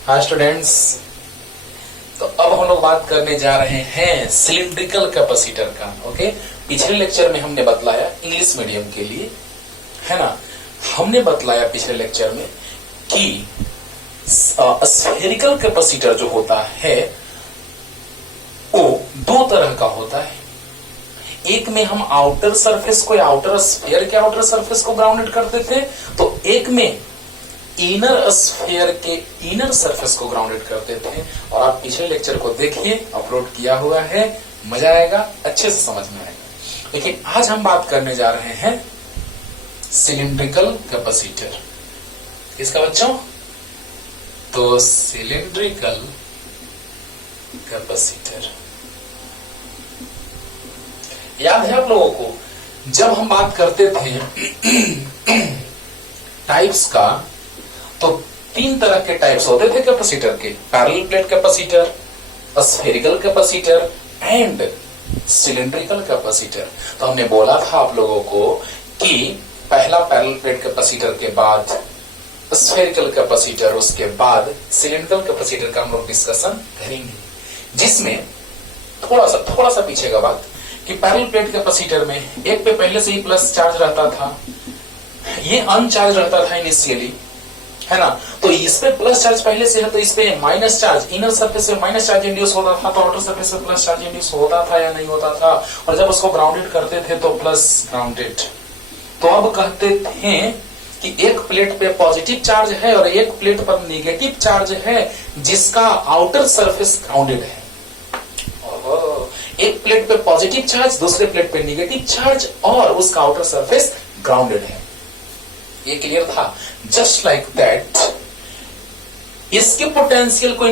Hi students. तो अब हम लोग बात करने जा रहे हैं सिलिंड्रिकल कैपेसिटर का। ओके, पिछले लेक्चर में हमने बतलाया इंग्लिश मीडियम के लिए, है ना, हमने बतलाया पिछले लेक्चर में कि स्फेरिकल कैपेसिटर जो होता है वो दो तरह का होता है। एक में हम आउटर सरफेस को या आउटर स्फीयर के आउटर सरफेस को ग्राउंडेड करते थे, तो एक में इनर स्फीयर के इनर सरफेस को ग्राउंडेड करते थे। और आप पिछले लेक्चर को देखिए, अपलोड किया हुआ है, मजा आएगा, अच्छे से समझ में आएगा। लेकिन आज हम बात करने जा रहे हैं सिलिंड्रिकल कैपेसिटर। किसका बच्चों? तो सिलिंड्रिकल कैपेसिटर। याद है आप लोगों को, जब हम बात करते थे टाइप्स का, तो तीन तरह के टाइप्स होते थे कैपेसिटर के: parallel plate capacitor, spherical capacitor and cylindrical capacitor. तो हमने बोला था आप लोगों को कि पहला पैरेलल प्लेट कैपेसिटर के बाद स्फेरिकल कैपेसिटर, उसके बाद सिलिंड्रिकल कैपेसिटर का हम लोग डिस्कशन करेंगे, जिसमें थोड़ा सा पीछे का बात कि पैरेलल प्लेट कैपेसिटर में एक पे पहले से ही प्लस चार्ज रहता था, ये अनचार्ज रहता था इनिशियली, है ना। तो इस पे प्लस चार्ज पहले से है, तो इस पे माइनस चार्ज, इनर सरफेस से माइनस चार्ज इंड्यूस होता था, तो आउटर सरफेस से प्लस चार्ज इंड्यूस होता था या नहीं होता था। और जब उसको ग्राउंडेड करते थे तो प्लस ग्राउंडेड। तो अब कहते थे कि एक प्लेट पे पॉजिटिव चार्ज है और एक प्लेट पर नेगेटिव चार्ज है, जिसका आउटर सरफेस ग्राउंडेड है। एक प्लेट पे पॉजिटिव चार्ज, दूसरे प्लेट पे नेगेटिव चार्ज, और उसका आउटर सरफेस ग्राउंडेड है। ये क्लियर था? जस्ट लाइक दैट इसके पोटेंशियल को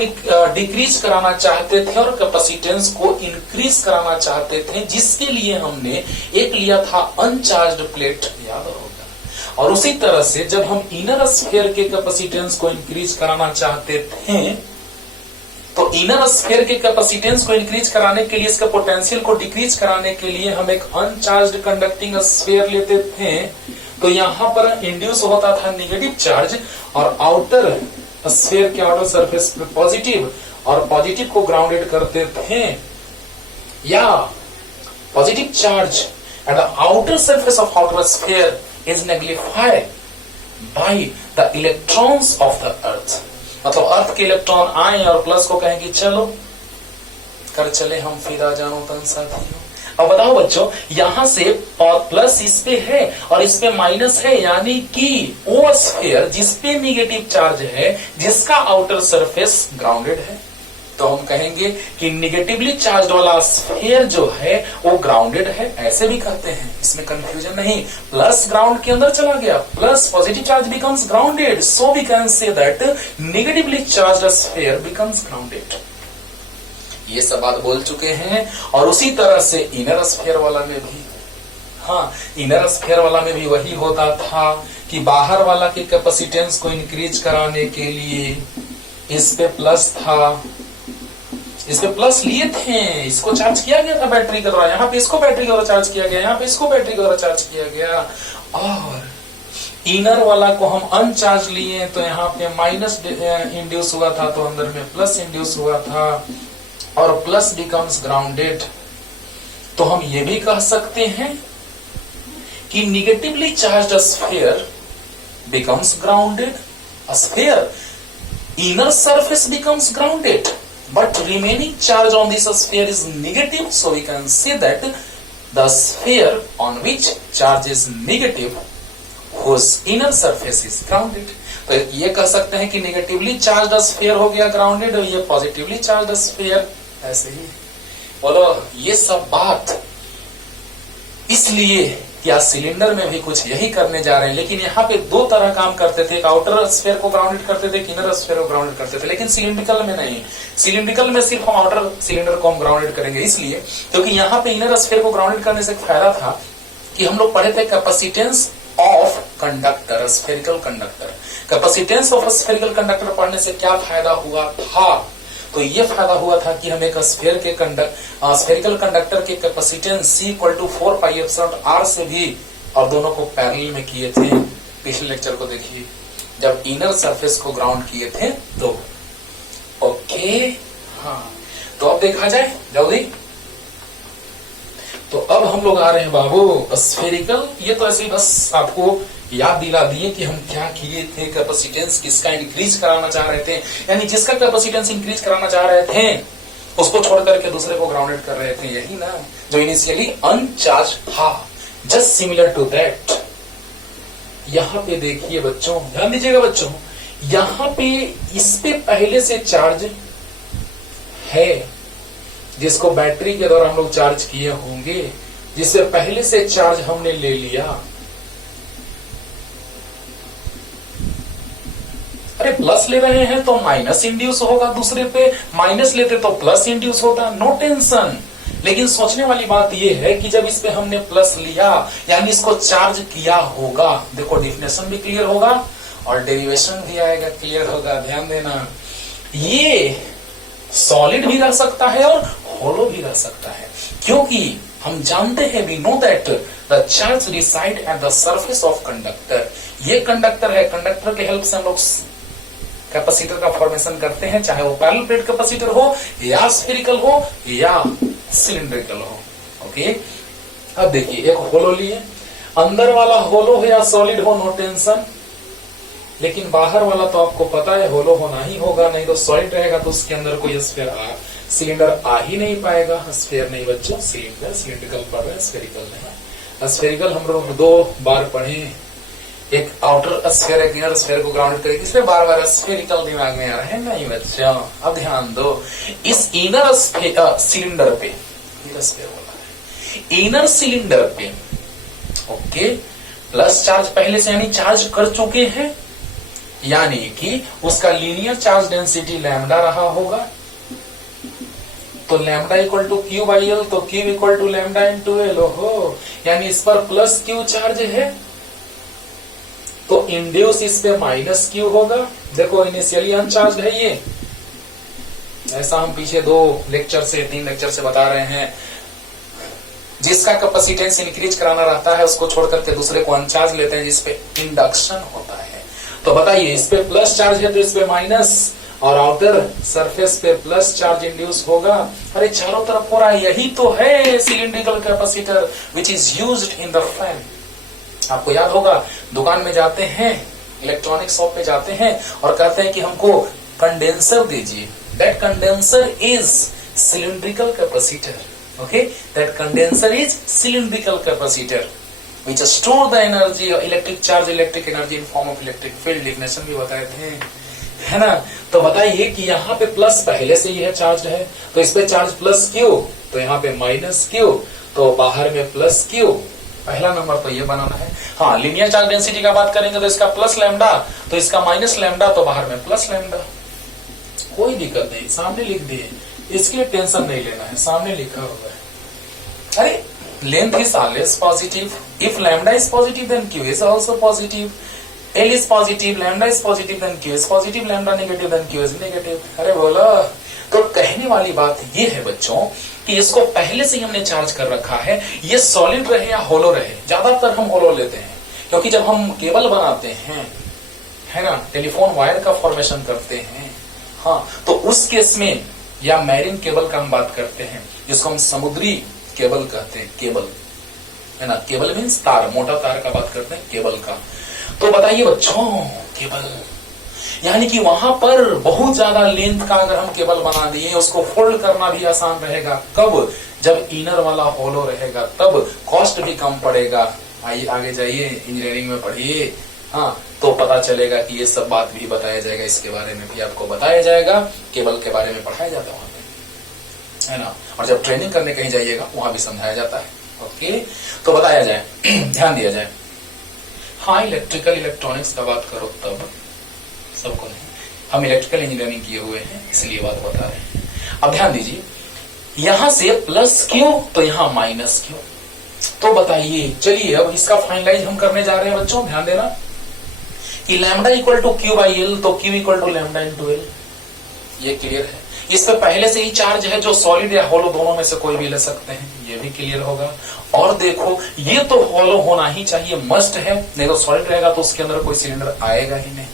डिक्रीज कराना चाहते थे और कैपेसिटेंस को इंक्रीज कराना चाहते थे, जिसके लिए हमने एक लिया था अनचार्ज्ड प्लेट, याद होगा। और उसी तरह से जब हम इनर स्फीयर के कैपेसिटेंस को इंक्रीज कराना चाहते थे, तो इनर स्फीयर के कैपेसिटेंस को इंक्रीज कराने के लिए, इसका पोटेंशियल को डिक्रीज कराने के लिए हम एक अनचार्ज्ड कंडक्टिंग स्फीयर लेते थे। तो यहां पर इंड्यूस होता था नेगेटिव चार्ज, और आउटर स्फीयर के आउटर सरफेस पे पॉजिटिव, और पॉजिटिव को ग्राउंडेड करते थे, या positive charge at the outer surface of outer sphere is nullified by the electrons of the earth. मतलब अर्थ के इलेक्ट्रॉन आए और प्लस को कहें कि चलो कर चले हम फिदा जानो तन साथियों। अब बताओ बच्चों, यहां से प्लस इस पे है और इस पे माइनस है, यानी कि वो स्फीयर जिस पे नेगेटिव चार्ज है, जिसका आउटर सरफेस ग्राउंडेड है, तो हम कहेंगे कि नेगेटिवली चार्ज वाला स्फीयर जो है वो ग्राउंडेड है। ऐसे भी कहते हैं, इसमें कंफ्यूजन नहीं। प्लस ग्राउंड के अंदर चला गया, plus positive charge becomes grounded, so we can say that negatively charged sphere becomes grounded. ये सब बात बोल चुके हैं। और उसी तरह से इनर स्फीयर वाला में भी, हाँ, इनर स्फीयर वाला में भी वही होता था कि बाहर वाला के कैपेसिटेंस को इंक्रीज कराने के लिए इस पे प्लस था, इस पे प्लस लिए थे, इसको चार्ज किया गया था बैटरी के द्वारा, यहाँ पे इसको बैटरी के द्वारा चार्ज किया गया, यहाँ पे इसको बैटरी के द्वारा चार्ज किया गया। और इनर वाला को हम अनचार्ज लिए, तो यहाँ पे माइनस इंड्यूस हुआ था, तो अंदर में प्लस इंड्यूस हुआ था, और प्लस बिकम्स ग्राउंडेड। तो हम ये भी कह सकते हैं कि negatively charged sphere becomes grounded, sphere inner surface becomes grounded, but remaining charge on this sphere is negative, so we can say that the sphere on which charge is negative, whose inner surface is grounded। तो ये कह सकते हैं कि negatively charged sphere हो गया grounded, और ये पॉजिटिवली चार्ज्ड स्फीयर ऐसे ही। बोलो, ये सब बात इसलिए या सिलेंडर में भी कुछ यही करने जा रहे हैं। लेकिन यहाँ पे दो तरह काम करते थे, एक आउटर स्फीयर को ग्राउंडेड करते थे, इनर स्फीयर को ग्राउंडेड करते थे। लेकिन सिलिंड्रिकल में नहीं, सिलिंड्रिकल में सिर्फ हम आउटर सिलेंडर को हम ग्राउंडेड करेंगे, इसलिए क्योंकि यहाँ पे इनर स्फीयर को ग्राउंडेड करने से एक फायदा था कि हम लोग पढ़े थे capacitance of conductor, spherical conductor. Capacitance of spherical conductor पढ़ने से क्या फायदा हुआ था? तो ये फायदा हुआ था कि हम एक स्फेरिकल कंडक्टर के कैपेसिटेंस C = 4πε/r से भी, और दोनों को पैरेलल में किए थे। पिछले लेक्चर को देखिए, जब इनर सरफेस को ग्राउंड किए थे तो ओके, हाँ, तो अब देखा जाए जल्दी। तो अब हम लोग आ रहे हैं बाबू स्फेरिकल। ये तो ऐसे ही बस आपको याद दिला दिए कि हम क्या किए थे, कैपेसिटेंस किसका इंक्रीज कराना चाह रहे थे, यानी जिसका कैपेसिटेंस इंक्रीज कराना चाह रहे थे उसको छोड़ करके दूसरे को ग्राउंडेड कर रहे थे, यही ना, जो इनिशियली अनचार्ज था। Just similar to that. यहां पे देखिए बच्चों, ध्यान दीजिएगा बच्चों, यहां पे इस पे पहले से चार्ज है, जिसको बैटरी के द्वारा हम लोग चार्ज किए होंगे, जिससे पहले से चार्ज हमने ले लिया। अरे प्लस ले रहे हैं तो माइनस इंड्यूस होगा, दूसरे पे माइनस लेते तो प्लस इंड्यूस होता, नो टेंशन। लेकिन सोचने वाली बात यह है कि जब इस पे हमने प्लस लिया यानी इसको चार्ज किया होगा, देखो डिफिनेशन भी क्लियर होगा और डेरिवेशन भी आएगा, क्लियर होगा, ध्यान देना। ये सॉलिड भी रह सकता है और होलो भी रह सकता है, क्योंकि हम जानते हैं, we know that the charge reside at the surface of conductor. ये कंडक्टर है, कंडक्टर के हेल्प से हम लोग कैपेसिटर का फॉर्मेशन करते हैं, चाहे वो पैरेलल प्लेट कैपेसिटर हो या स्फेरिकल हो या सिलिंड्रिकल हो। ओके, अब देखिए एक होलो लिए, अंदर वाला होलो हो या सॉलिड हो नो टेंशन, लेकिन बाहर वाला तो आपको पता है होलो होना ही होगा, नहीं तो सॉलिड रहेगा तो उसके अंदर कोई सिलेंडर आ ही नहीं पाएगा। स्फेयर नहीं बच्चों, सिलेंडर, सिलिंड्रिकल पढ़ रहे हैं, स्फेरिकल नहीं। स्फेरिकल हम लोग 2 बार पढ़े, एक आउटर स्फेयर एक इनर स्फेयर को ग्राउंड करेगी, इसमें बार बार स्फेरिकल दिमाग में आ रहा है नहीं बच्चों। अब ध्यान दो, इस इनर सिलेंडर पे, इनर स्फेयर बोला है, इनर सिलेंडर पे ओके प्लस चार्ज पहले से यानी चार्ज कर चुके हैं, यानी कि उसका लीनियर चार्ज डेंसिटी लैम्डा रहा होगा, तो lambda equal to Q by L, तो Q equal to lambda into L. हो, यानी इस पर प्लस क्यू चार्ज है तो इंड्यूस इस पे माइनस क्यू होगा। देखो इनिशियली अनचार्ज है ये, ऐसा हम पीछे 3 लेक्चर से बता रहे हैं। जिसका कैपेसिटेंस इंक्रीज कराना रहता है उसको छोड़ करके दूसरे को अनचार्ज लेते हैं, जिसपे इंडक्शन होता है। तो बताइए इस पे प्लस चार्ज है तो इस पे माइनस, और आउटर सरफेस पे प्लस चार्ज इंड्यूस होगा। अरे चारों तरफ हो रहा है, यही तो है cylindrical capacitor which is used in the fan. आपको याद होगा, दुकान में जाते हैं, इलेक्ट्रॉनिक शॉप पे जाते हैं और कहते हैं कि हमको कंडेंसर दीजिए। That condenser is cylindrical capacitor. Okay, that condenser is cylindrical capacitor which store the energy electric charge, electric energy in form of electric field. Definition भी बताए थे, है ना। तो बताइए कि यहाँ पे प्लस पहले से ही है, चार्ज है, तो इस पे चार्ज प्लस क्यू, तो यहाँ पे माइनस क्यू, तो बाहर में प्लस क्यू। पहला नंबर तो ये बनाना है। हाँ, लीनियर चार्ज डेंसिटी का बात करेंगे तो इसका प्लस लैम्डा, तो इसका माइनस लैम्डा, तो बाहर में प्लस लैम्डा। कोई दिक्कत नहीं, सामने लिख दिए, इसके लिए टेंशन नहीं लेना है, सामने लिखा हुआ है। अरे length is always positive, if lambda is positive then q is also positive, l is positive, lambda is positive then q is positive, lambda negative then q is negative. अरे बोलो, तो कहने वाली बात ये है बच्चों कि इसको पहले से ही हमने चार्ज कर रखा है, ये सॉलिड रहे या होलो रहे। ज्यादातर हम होलो लेते हैं, क्योंकि जब हम केबल बनाते हैं, है ना, टेलीफोन वायर का फॉर्मेशन करते हैं, हाँ, तो उस केस में या मैरिन केबल का हम बात करते हैं, जिसको हम समुद्री केबल कहते हैं, केबल, है ना, केबल मीन्स तार, मोटा तार का बात करते हैं, केबल का। तो बताइए बच्चों, केबल यानी कि वहां पर बहुत ज्यादा लेंथ का अगर हम केबल बना दिए, उसको फोल्ड करना भी आसान रहेगा। कब? जब इनर वाला होलो रहेगा, तब कॉस्ट भी कम पड़ेगा। आइए आगे जाइए, इंजीनियरिंग में पढ़िए, हाँ, तो पता चलेगा कि ये सब बात भी बताया जाएगा, इसके बारे में भी आपको बताया जाएगा, केबल के बारे में पढ़ाया जाता है वहां पे, है ना। और जब ट्रेनिंग करने कहीं जाइएगा वहां भी समझाया जाता है। ओके, तो बताया जाए, ध्यान दिया जाए। हाँ, इलेक्ट्रिकल इलेक्ट्रॉनिक्स का बात करो तब सबको नहीं, हम इलेक्ट्रिकल इंजीनियरिंग किए हुए हैं इसलिए बात बता रहे हैं। अब ध्यान दीजिए, यहां से प्लस क्यू तो यहां माइनस क्यू। तो बताइए, चलिए अब इसका फाइनलाइज हम करने जा रहे हैं बच्चों, ध्यान देना कि lambda equal to Q by L, तो Q equal to lambda into L. ये क्लियर है। इस पे पहले से ही चार्ज है, जो सॉलिड या होलो दोनों में से कोई भी ले सकते हैं, ये भी क्लियर होगा। और देखो, ये तो होलो होना ही चाहिए, मस्ट है, नहीं तो सॉलिड रहेगा तो उसके अंदर कोई सिलेंडर आएगा ही नहीं।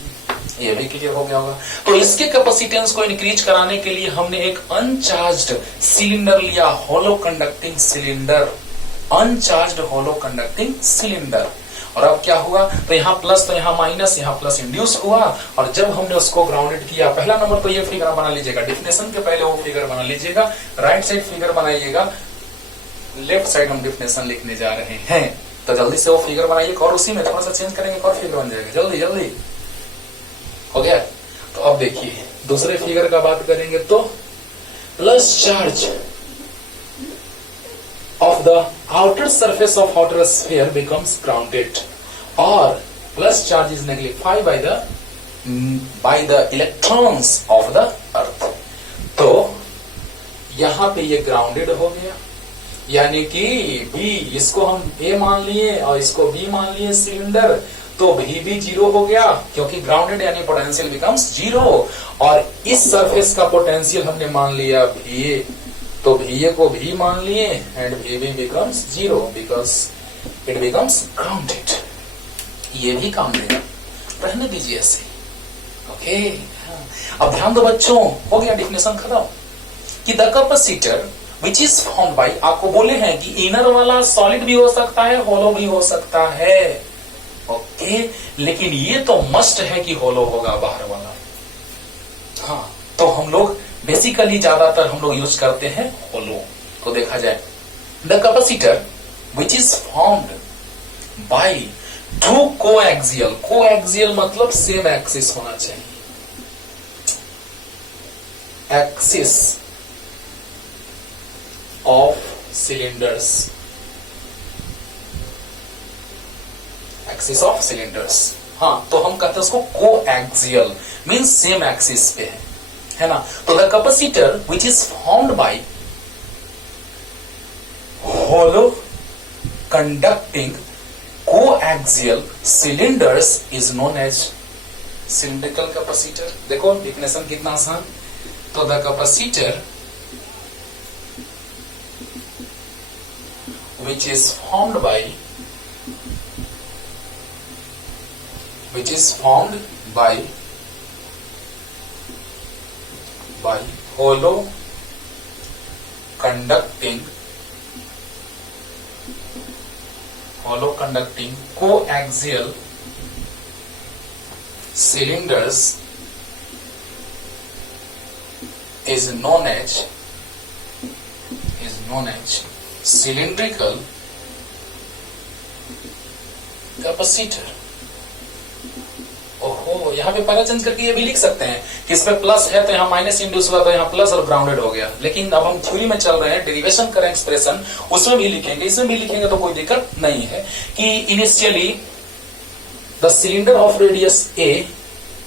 ये भी क्लियर हो गया होगा। तो इसके कैपेसिटेंस को इंक्रीज कराने के लिए हमने एक अनचार्ज्ड सिलेंडर लिया, होलो कंडक्टिंग सिलेंडर, अनचार्ज्ड होलो कंडक्टिंग सिलेंडर। और अब क्या हुआ, तो यहाँ प्लस तो यहाँ माइनस, यहाँ प्लस इंड्यूस हुआ। और जब हमने उसको ग्राउंडेड किया, पहला नंबर तो ये फिगर बना लीजिएगा, डिफिनेशन के पहले वो फिगर बना लीजिएगा, राइट साइड फिगर बनाइएगा, लेफ्ट साइड हम डिफिनेशन लिखने जा रहे हैं। तो जल्दी से वो फिगर बनाइए, और उसी में थोड़ा सा चेंज करेंगे, और फिगर बन जाएगा, जल्दी जल्दी हो गया। तो अब देखिए दूसरे फिगर का बात करेंगे, तो plus charge of the outer surface of outer sphere becomes grounded, or plus charge is nullified by the electrons of the earth। तो यहां पे ये ग्राउंडेड हो गया, यानी कि B, इसको हम A मान लिए और इसको B मान लिए सिलेंडर, तो भी जीरो हो गया, क्योंकि ग्राउंडेड यानी पोटेंशियल बिकम्स जीरो। और इस सरफेस का पोटेंशियल हमने मान लिया VA, तो VA को भी मान लिए, and VB becomes zero because it becomes grounded. ये भी काम देगा, रहने दीजिए ऐसे, ओके। अब ध्यान दो बच्चों, हो गया डिफिनेशन खत्म कि the capacitor which is found bye, आपको बोले हैं कि इनर वाला सॉलिड भी हो सकता है, होलो भी हो सकता है, ओके। लेकिन ये तो मस्ट है कि होलो होगा बाहर वाला। हाँ, तो हम लोग बेसिकली ज्यादातर हम लोग यूज करते हैं होलो। तो देखा जाए, the capacitor which is found by two coaxial, coaxial मतलब सेम एक्सिस होना चाहिए, axis of cylinders, axis of cylinders. हाँ, तो हम कहते हैं उसको कोएक्सियल, मींस सेम एक्सिस पे है ना। तो the capacitor which is found by hollow conducting coaxial cylinders is known as cylindrical capacitor. देखो डिफिनेशन कितना आसान। तो the capacitor which is formed by hollow conducting coaxial cylinders is known as cylindrical capacitor. ओहो, यहाँ पे para change करके ये भी लिख सकते हैं कि इसमें प्लस है तो यहाँ माइनस इंड्यूस हुआ, तो यहाँ प्लस और ग्राउंडेड हो गया। लेकिन अब हम थ्योरी में चल रहे हैं, डेरिवेशन करें एक्सप्रेशन, उसमें भी लिखेंगे, इसमें भी लिखेंगे, तो कोई दिक्कत नहीं है कि initially the cylinder of radius A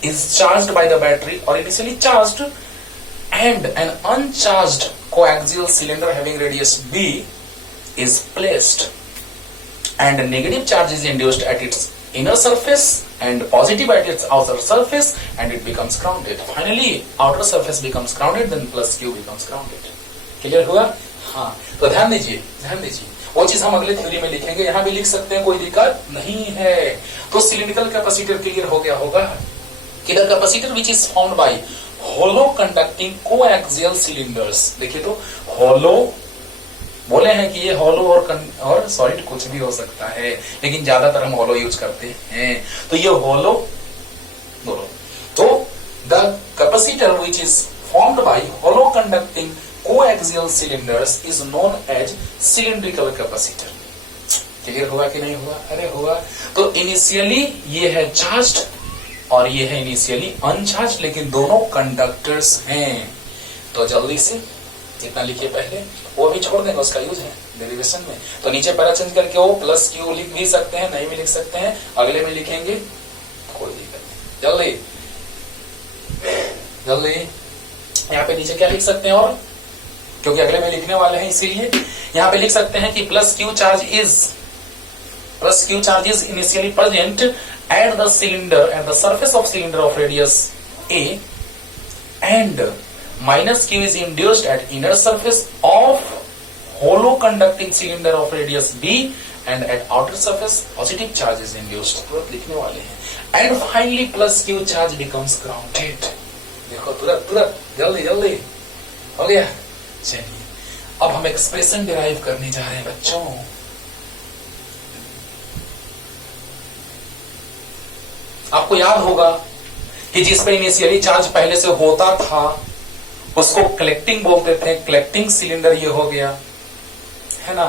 is charged by the battery, or initially charged, and an uncharged coaxial cylinder having radius B is placed, and a negative charge is induced at its inner surface and positive at its outer surface, and it becomes grounded. Finally, outer surface becomes grounded, then plus Q becomes grounded. Clear हुआ? हाँ, तो ध्यान दीजिए, वो चीज हम अगले theory में लिखेंगे, यहाँ भी लिख सकते हैं, कोई दिक्कत नहीं है। तो सिलिंड्रिकल कैपेसिटर क्लियर हो गया होगा कि the capacitor which is found by hollow conducting coaxial cylinders. देखिए, तो होलो बोले हैं कि ये होलो और सॉलिड कुछ भी हो सकता है, लेकिन ज्यादातर हम होलो यूज करते हैं। तो ये होलो बोलो, तो the capacitor which is formed by hollow conducting coaxial cylinders is known as cylindrical capacitor. Clear हुआ कि नहीं हुआ? अरे हुआ। तो इनिशियली ये है चार्ज्ड और ये है इनिशियली अनचार्ज, लेकिन दोनों कंडक्टर्स हैं। तो जल्दी से जितना लिखिए पहले वो भी छोड़ देंगे, उसका यूज है डेरिवेशन में। तो नीचे पैरा चेंज करके वो प्लस क्यू लिख भी सकते हैं, नहीं भी लिख सकते हैं, अगले में लिखेंगे, कोई दिक्कत नहीं। जल्दी जल्दी यहाँ पे नीचे क्या लिख सकते हैं, और क्योंकि अगले में लिखने वाले हैं इसीलिए यहाँ पे लिख सकते हैं कि plus Q charge is initially present at the cylinder at the surface of cylinder of radius A, and minus Q is induced at inner surface of hollow conducting cylinder of radius B, and at outer surface positive charge is induced। तुरंत लिखने वाले हैं। And finally plus Q charge becomes grounded. देखो तुरंत तुरंत, जल्दी जल्दी हो गया। चलिए अब हम एक्सप्रेशन डिराइव करने जा रहे हैं बच्चों। आपको याद होगा कि जिस पे इनिशियली चार्ज पहले से होता था उसको कलेक्टिंग बोलते थे, कलेक्टिंग सिलेंडर ये हो गया, है ना?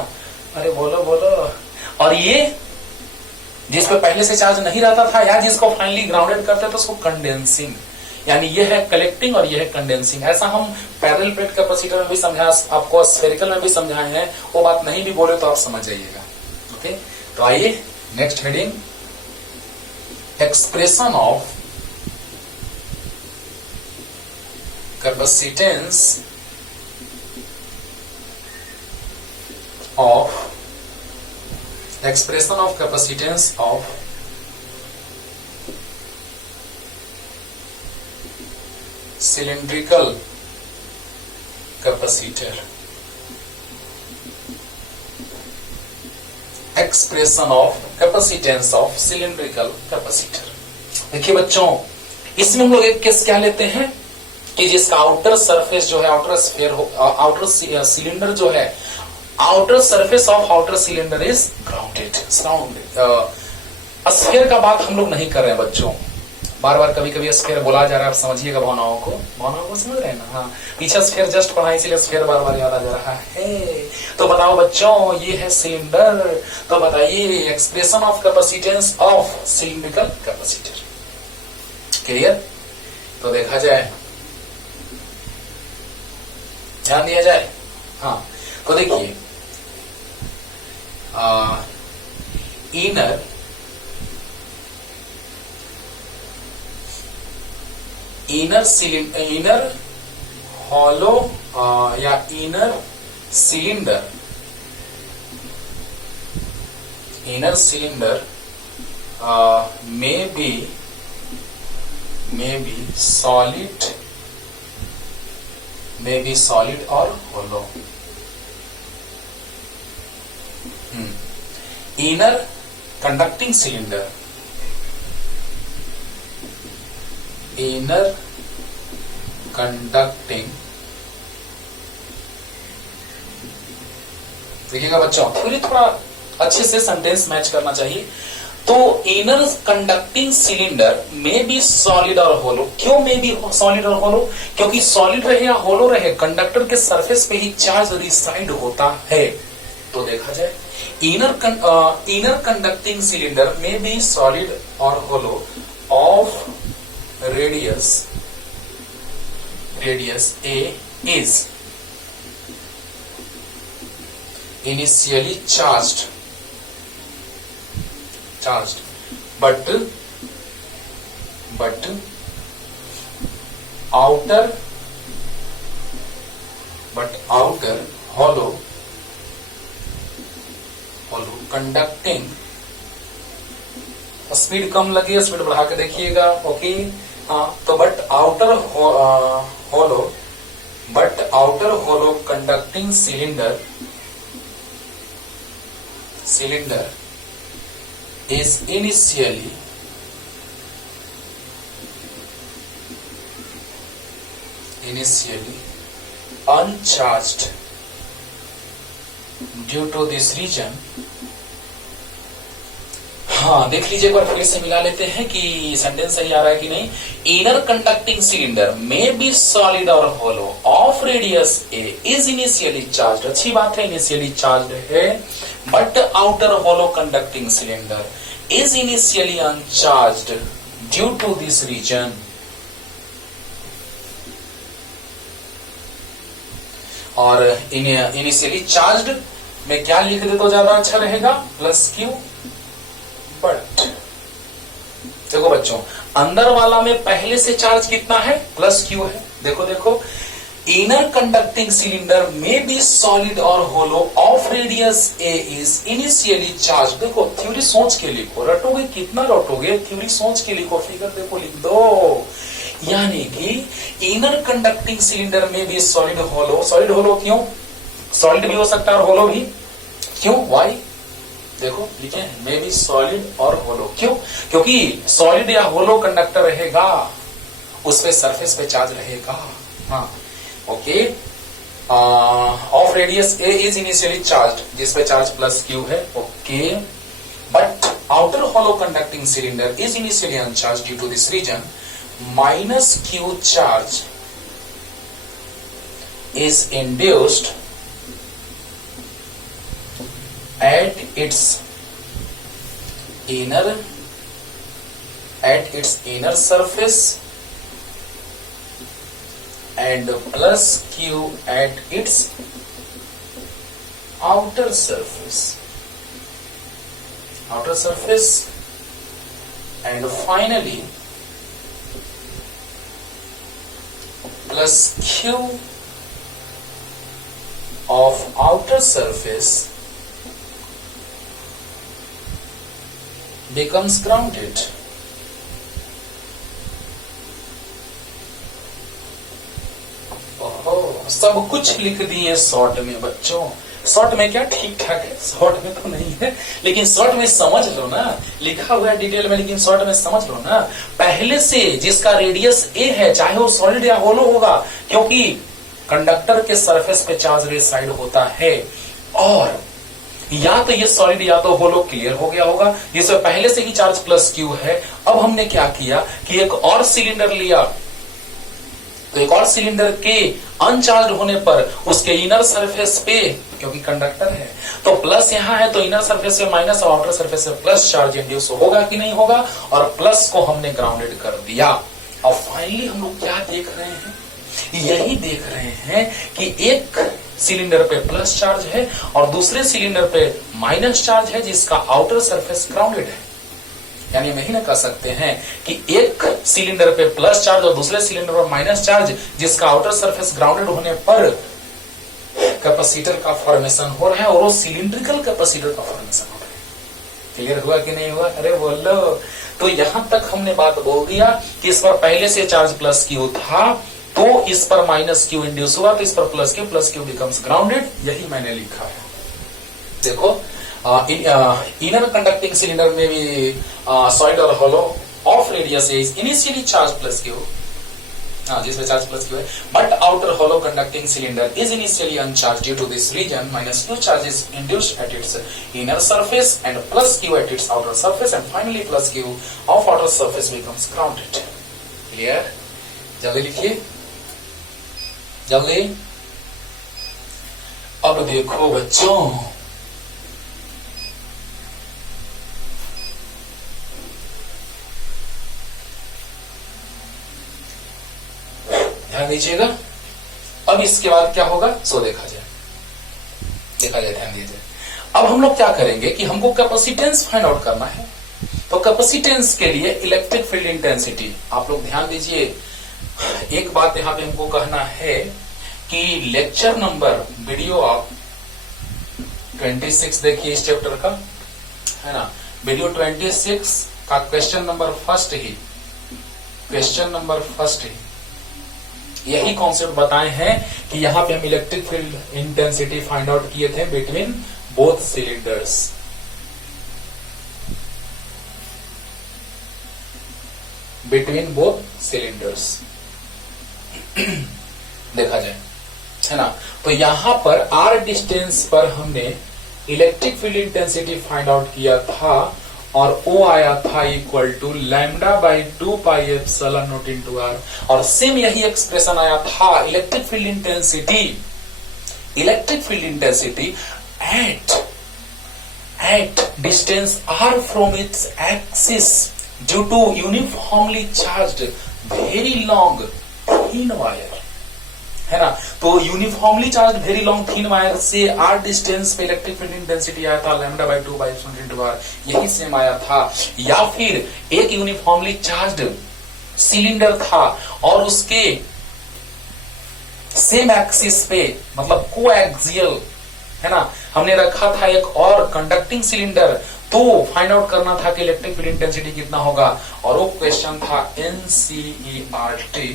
अरे बोलो बोलो। और ये जिस पे पहले से चार्ज नहीं रहता था या जिसको फाइनली ग्राउंडेड करते थे उसको कंडेंसिंग, यानी ये है कलेक्टिंग और ये है कंडेंसिंग। ऐसा हम पैरेलल प्लेट कैपेसिटर में भी समझा, आपको स्फेरिकल में भी समझाए हैं, वो बात नहीं भी बोले तो आप समझ जाइएगा। ओके, तो आइए next heading, expression of capacitance of expression of capacitance of cylindrical capacitor। expression of capacitance of cylindrical capacitor। देखिए बच्चों, इसमें हम लोग एक केस क्या लेते हैं कि जिसका आउटर सरफेस जो है, आउटर स्फीयर हो, आउटर सिलेंडर जो है, outer surface of outer cylinder is grounded. Sphere का बात हम लोग नहीं कर रहे हैं बच्चों, बार बार कभी कभी स्फीयर बोला जा रहा है, आप समझिएगा भावनाओं को, भावनाओं को समझ रहे हैं ना? हाँ, पीछे स्फीयर जस्ट पढ़ा इसलिए स्फीयर बार बार याद आ जा रहा है। तो बताओ बच्चों, ये है सिलेंडर, तो बताइए expression of capacitance of cylindrical capacitor. Clear? तो देखा जाए, ध्यान दिया जाए। हाँ, तो देखिए इनर हॉलो या inner cylinder may be solid or hollow। inner conducting cylinder, inner conducting, देखिएगा बच्चों, थोड़ी थोड़ा अच्छे से सेंटेंस मैच करना चाहिए। तो इनर कंडक्टिंग सिलेंडर में बी सॉलिड और होलो। क्यों में बी सॉलिड और होलो? क्योंकि सॉलिड रहे या होलो रहे, कंडक्टर के सरफेस पे ही चार्ज रिसाइड होता है। तो देखा जाए, इनर कंडक्टिंग सिलेंडर में बी सॉलिड और hollow of radius a is initially charged but outer hollow conducting। Speed कम लगी, स्पीड बढ़ा के देखिएगा। ओके, हाँ, तो but outer hollow conducting cylinder is initially uncharged due to this reason। हाँ, देख लीजिए एक बार फिर से मिला लेते हैं कि सेंटेंस सही आ रहा है कि नहीं। इनर कंडक्टिंग सिलेंडर में बी सॉलिड और hollow of radius A is initially charge. अच्छी बात है, इनिशियली चार्ज है, but outer hollow conducting cylinder is initially uncharged due to this region. और इनिशियली चार्ज्ड में क्या लिख दे तो ज्यादा अच्छा रहेगा, प्लस क्यू। बट देखो बच्चों, अंदर वाला में पहले से चार्ज कितना है, प्लस क्यू है। देखो देखो, इनर कंडक्टिंग सिलेंडर में बी सॉलिड और hollow of radius A is initially charge. देखो थ्योरी सोच के लिखो, रटोगे कितना रटोगे, थ्योरी सोच के लिखो, फिगर देखो लिख दो। यानी कि इनर कंडक्टिंग सिलेंडर में बी सॉलिड होलो, सॉलिड होलो क्यों, सॉलिड भी हो सकता है और होलो भी क्यों, वाई, देखो लिखे मे बी सॉलिड और होलो। क्यों? क्योंकि सॉलिड या होलो कंडक्टर रहेगा, उस पे सरफेस पे चार्ज रहेगा। हाँ, okay. Of radius A is initially charged, जिसपे चार्ज प्लस क्यू है, okay. But outer hollow conducting cylinder is initially अनचार्ज due to this reason minus Q charge is induced at its inner surface and plus q at its outer surface and finally plus q of outer surface becomes grounded. ओहो, सब कुछ लिख दिए short में बच्चों। Short में क्या ठीक ठाक है, शॉर्ट में तो नहीं है, लेकिन शॉर्ट में समझ लो ना, लिखा हुआ है डिटेल में, लेकिन शॉर्ट में समझ लो ना। पहले से जिसका रेडियस ए है, चाहे वो सॉलिड या होलो होगा, क्योंकि कंडक्टर के सरफेस पे चार्ज रिसाइड होता है, और या तो ये सॉलिड या तो होलो, क्लियर हो गया होगा, जिसमें पहले से ही चार्ज प्लस क्यू है। अब हमने क्या किया कि एक और सिलेंडर लिया, तो एक और सिलेंडर के अनचार्ज होने पर उसके इनर सरफेस पे, क्योंकि कंडक्टर है तो प्लस यहां है, तो इनर सरफेस पे माइनस और आउटर सरफेस पे प्लस चार्ज इंड्यूस होगा कि नहीं होगा, और प्लस को हमने ग्राउंडेड कर दिया। और फाइनली हम लोग क्या देख रहे हैं, यही देख रहे हैं कि एक सिलेंडर पे प्लस चार्ज है और दूसरे सिलेंडर पे माइनस चार्ज है, जिसका आउटर सरफेस ग्राउंडेड है। यानी हम यही ना कह सकते हैं कि एक सिलेंडर पे प्लस चार्ज और दूसरे सिलेंडर पर माइनस चार्ज, जिसका आउटर सरफेस ग्राउंडेड होने पर कैपेसिटर का फॉर्मेशन हो रहा है, और वो सिलिंड्रिकल कैपेसिटर का फॉर्मेशन हो रहा है। क्लियर हुआ कि नहीं हुआ? अरे बोलो। तो यहां तक हमने बात बोल दिया कि इस पर पहले से चार्ज प्लस क्यू था, तो इस पर माइनस क्यू इंड्यूस हुआ, तो इस पर प्लस क्यू बिकम्स ग्राउंडेड। यही मैंने लिखा है। देखो, इनर कंडक्टिंग सिलेंडर में भी सॉलिड और hollow of radius is initially charge plus Q, जिसमें चार्ज प्लस क्यू है, but outer hollow conducting cylinder is initially अनचार्ज due to this reason minus Q charge is induced at its inner surface and plus Q at its outer surface and finally plus Q of outer surface becomes grounded. Clear? जल्दी लिखिए, जल्दी। अब देखो बच्चों, ध्यान दीजिएगा। अब इसके बाद क्या होगा सो देखा जाए, ध्यान दीजिए। अब हम लोग क्या करेंगे कि हमको कैपेसिटेंस फाइंड आउट करना है। तो कैपेसिटेंस के लिए इलेक्ट्रिक फील्ड इंटेंसिटी, आप लोग ध्यान दीजिए। एक बात यहां पे हमको कहना है कि लेक्चर नंबर वीडियो आप 26 देखिए इस चैप्टर का, है ना। वीडियो 26 का क्वेश्चन नंबर फर्स्ट ही यही कॉन्सेप्ट बताए हैं कि यहां पे हम electric field intensity find out किए थे बिटवीन बोथ सिलेंडर्स। देखा जाए, है ना। तो यहां पर आर डिस्टेंस पर हमने electric field intensity find out किया था, और ओ आया था equal to lambda by 2 pi epsilon naught into are. और सेम यही एक्सप्रेशन आया था electric field intensity at distance r from its axis due to uniformly charged very long thin wire, है ना। तो uniformly charged very long thin wire से r distance पे electric field intensity आया था lambda by 2 by epsilon into r, यही same आया था। या फिर एक यूनिफॉर्मली चार्ज्ड सिलेंडर था और उसके सेम एक्सिस पे, मतलब कोएक्सियल, है ना, हमने रखा था एक और कंडक्टिंग सिलेंडर, तो फाइंड आउट करना था कि इलेक्ट्रिक फील्ड इंटेंसिटी कितना होगा, और वो क्वेश्चन था एनसीईआरटी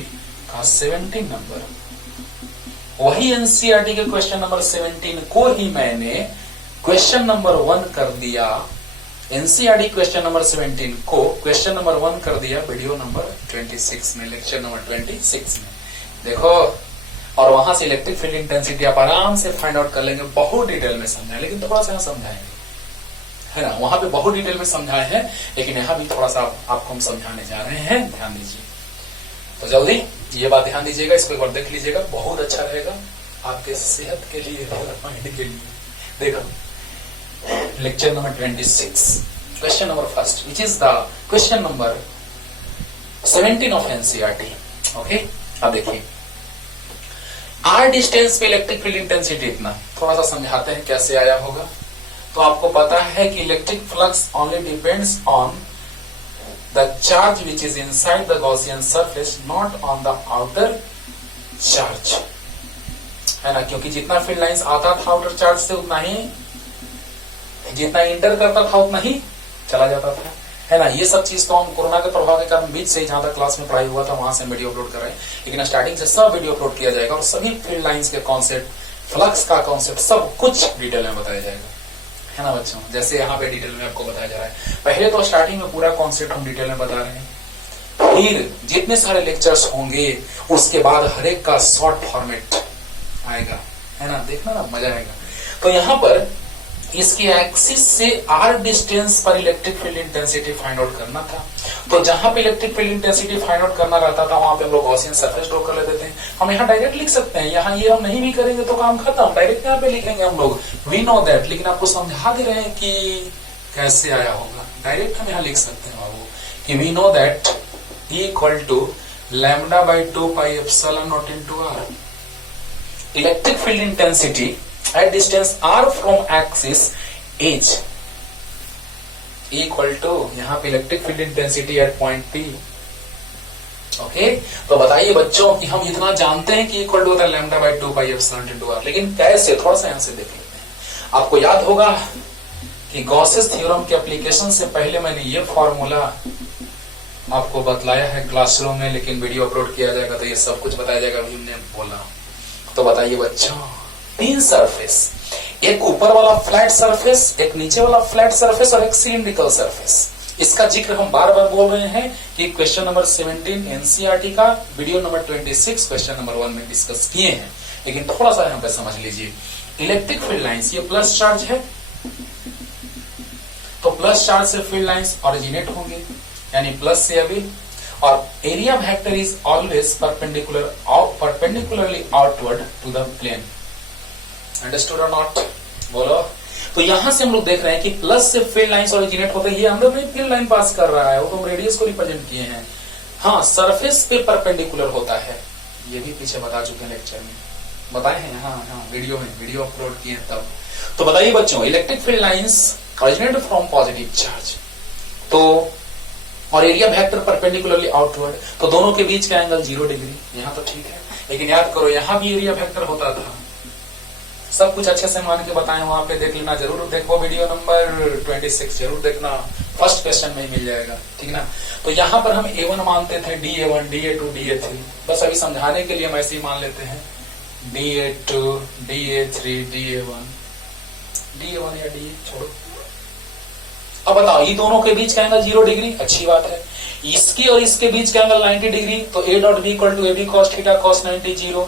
का 17 नंबर। वही एनसीईआरटी के क्वेश्चन नंबर 17 को ही मैंने क्वेश्चन नंबर 1 कर दिया, एनसीईआरटी क्वेश्चन नंबर 17 को क्वेश्चन नंबर 1 कर दिया वीडियो नंबर 26 में, लेक्चर नंबर 26 में। देखो, और वहां से इलेक्ट्रिक फील्ड इंटेंसिटी आप आराम से फाइंड आउट कर लेंगे, बहुत डिटेल में समझाएं, लेकिन थोड़ा सा समझाएंगे, है ना। वहां पे बहुत डिटेल में समझाए हैं, लेकिन यहाँ भी थोड़ा सा आपको हम समझाने जा रहे हैं, ध्यान दीजिए। तो जल्दी ये बात ध्यान दीजिएगा, इसको एक बार देख लीजिएगा, बहुत अच्छा रहेगा आपके सेहत के लिए, माइंड के लिए। देखो, lecture number 26, question number first, which is the question number 17 of NCERT. Okay, अब देखिए, आर डिस्टेंस पे इलेक्ट्रिक फील्ड इंटेंसिटी इतना, थोड़ा सा समझाते हैं कैसे आया होगा। तो आपको पता है कि electric flux only depends on the charge which is inside the Gaussian surface, not on the outer charge, है ना। क्योंकि जितना फील्ड लाइंस आता था आउटर चार्ज से, उतना ही, जितना इंटर करता था उतना ही चला जाता था, है ना। ये सब चीज तो हम कोरोना के प्रभाव के कारण बीच से जहां तक क्लास में पढ़ाई हुआ था वहां से वीडियो अपलोड कर रहे हैं, लेकिन स्टार्टिंग से सब वीडियो अपलोड किया जाएगा और सभी फील्ड लाइंस के कॉन्सेप्ट, फ्लक्स का कॉन्सेप्ट, सब कुछ डिटेल में बताया जाएगा, है ना बच्चों। जैसे यहाँ पे डिटेल में आपको बताया जा रहा है, पहले तो स्टार्टिंग में पूरा कॉन्सेप्ट हम डिटेल में बता रहे हैं, फिर जितने सारे लेक्चर्स होंगे उसके बाद हर एक का शॉर्ट फॉर्मेट आएगा, है ना। देखना ना, मजा आएगा। तो यहाँ पर इसके एक्सिस से आर डिस्टेंस पर electric field intensity find out करना था। तो जहां पे electric field intensity find out करना रहता था, वहां पे हम लोग गॉसियन सरफेस ड्रॉ कर लेते थे। हम यहाँ डायरेक्ट लिख सकते हैं, यहाँ ये हम नहीं भी करेंगे तो काम खत्म, डायरेक्ट यहाँ पे लिखेंगे हम लोग, वी नो दैट। लेकिन आपको समझा दे रहे हैं कि कैसे आया होगा, डायरेक्ट हम यहाँ लिख सकते हैं बाबू कि we know that E equal to lambda by 2 pi epsilon naught into r. Electric field intensity at distance r from axis is equal to, यहाँ पे electric field intensity at point P। Okay, तो बताइए बच्चों कि हम इतना जानते हैं कि इक्वल टू होता है lambda by 2 pi epsilon into r, लेकिन कैसे, थोड़ा सा यहाँ से देख लेते हैं। आपको याद होगा कि गॉसेस थ्योरम के एप्लीकेशन से पहले मैंने ये फॉर्मूला आपको बतलाया है क्लासरूम में, लेकिन वीडियो अपलोड किया जाएगा तो ये सब कुछ बताया जाएगा, अभी हमने बोला। तो बताइए बच्चों, 3 सरफेस, एक ऊपर वाला फ्लैट सरफेस, एक नीचे वाला फ्लैट सरफेस और एक सिलिंड्रिकल सरफेस। इसका जिक्र हम बार बार बोल रहे हैं कि क्वेश्चन नंबर 17 एनसीईआरटी का वीडियो नंबर 26 क्वेश्चन नंबर 1 में डिस्कस किए हैं, लेकिन थोड़ा सा यहाँ पे समझ लीजिए। इलेक्ट्रिक फील्ड लाइंस, ये प्लस चार्ज है, तो प्लस चार्ज से फील्ड लाइंस ओरिजिनेट होंगे, यानी प्लस से अभी, और area vector is always perpendicularly outward to the plane. Understood और नॉट, बोलो। तो यहां से हम लोग देख रहे हैं कि प्लस से फील्ड लाइंस ओरिजिनेट होते हैं, ये अंदर में फील्ड लाइन पास कर रहा है, वो तो हम रेडियस को रिप्रेजेंट किए हैं। हाँ, सरफेस पे परपेंडिकुलर होता है, ये भी पीछे बता चुके हैं लेक्चर में, बताए हैं, हाँ वीडियो अपलोड किए हैं तब। तो बताइए बच्चों, electric field lines originate from positive charge, तो और एरिया वेक्टर परपेंडिकुलरली आउटवर्ड, तो दोनों के बीच का एंगल 0 डिग्री, यहाँ तो ठीक है। लेकिन याद करो, यहाँ भी एरिया वेक्टर होता था, सब कुछ अच्छे से मान के बताएं, वहां पे देख लेना, जरूर देखो वीडियो नंबर 26 जरूर देखना, फर्स्ट क्वेश्चन में ही मिल जाएगा, ठीक ना। तो यहाँ पर हम A1 मानते थे, DA1, DA2, DA3, बस अभी समझाने के लिए हम ऐसे ही मान लेते हैं, DA2, DA3, DA1 या DA, छोड़ो। अब बताओ, ये दोनों के बीच का एंगल 0 डिग्री, अच्छी बात है। इसकी और इसके बीच का एंगल 90 डिग्री, तो A dot B equal to AB cos theta cos 90 0।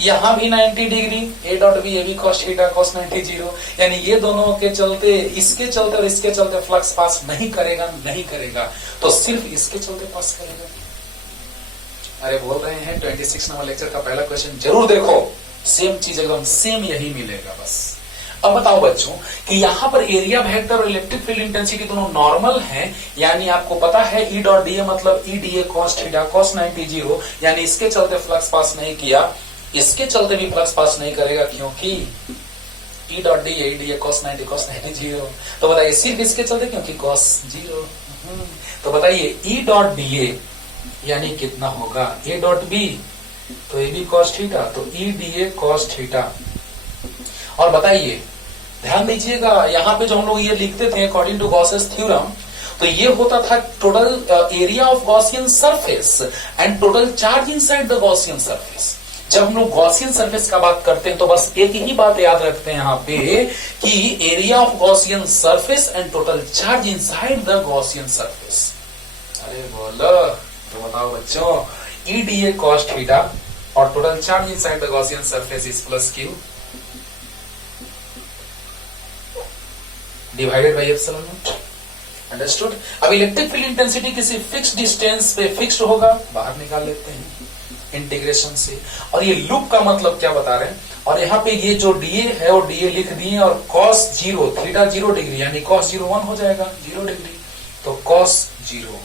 यहाँ भी 90 degree, A dot B AB cos theta cos 90 0। यानी ये दोनों के चलते, इसके चलते और इसके चलते फ्लक्स पास नहीं करेगा, तो सिर्फ इसके चलते पास करेगा। अरे बोल रहे हैं 26 नंबर लेक्चर का पहला क्वेश्चन जरूर देखो, सेम चीज एकदम सेम यही मिलेगा बस। अब बताओ बच्चों कि यहाँ पर एरिया वेक्टर और इलेक्ट्रिक फील्ड इंटेंसिटी दोनों नॉर्मल हैं, यानी आपको पता है E डॉट डीए मतलब E DA cos theta cos 90 0, यानी इसके चलते फ्लक्स पास नहीं किया, इसके चलते भी फ्लक्स पास नहीं करेगा, क्योंकि E dot DA E DA cos 90 0। तो बताइए सिर्फ इसके चलते, क्योंकि cos 0। तो बताइए E डॉट डीए यानी कितना होगा, A डॉट बी तो AB cos थीटा, तो E डीए cos थीटा। और बताइए, ध्यान दीजिएगा, यहाँ पे जो हम लोग ये लिखते थे अकॉर्डिंग टू गॉसेस थ्योरम, तो ये होता था total area of Gaussian surface and total charge inside the Gaussian surface. जब हम लोग गॉसियन सरफेस का बात करते हैं तो बस एक ही बात याद रखते हैं यहाँ पे कि area of Gaussian surface and total charge inside the Gaussian surface. अरे बोलो तो बताओ बच्चों, E D A cos theta और total charge inside the Gaussian surface is plus Q divided by epsilon naught. Understood. अब इलेक्ट्रिक फील्ड इंटेंसिटी किसी fix distance पे fixed होगा, बाहर निकाल लेते हैं इंटीग्रेशन से। और ये लूप का मतलब क्या बता रहे हैं, और यहाँ पे ये जो डीए है वो डीए लिख दिए, और कॉस 0 थीटा 0 डिग्री यानी कॉस 0 1 हो जाएगा 0 डिग्री, तो cos 0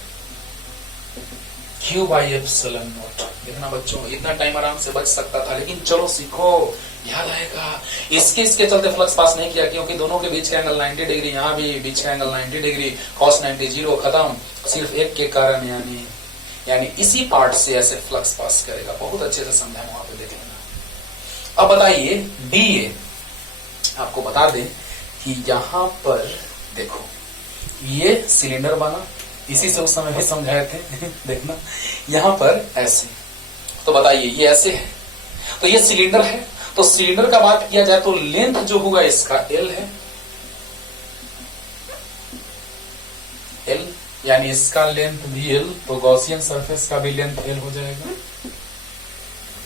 Q by epsilon not. देखना बच्चों, इतना टाइम आराम से बच सकता था, लेकिन चलो सीखो, याद आएगा। इसके चलते फ्लक्स पास नहीं किया क्योंकि दोनों के बीच का एंगल 90 डिग्री, यहाँ भी बीच का एंगल 90 डिग्री, कॉस 90 0 खत्म, सिर्फ एक के कारण यानी इसी पार्ट से ऐसे फ्लक्स पास करेगा। बहुत अच्छे से समझा, वहां पे देख लेना। अब बताइए डीए, आपको बता दें कि यहां पर देखो ये सिलेंडर बना, इसी से उस समय भी समझाए थे देखना यहां पर ऐसे, तो बताइए ये ऐसे है, तो ये सिलेंडर है, तो सिलेंडर का बात किया जाए तो लेंथ जो होगा इसका एल है, एल यानी इसका लेंथ भी एल, तो गॉसियन सरफेस का भी लेंथ एल हो जाएगा।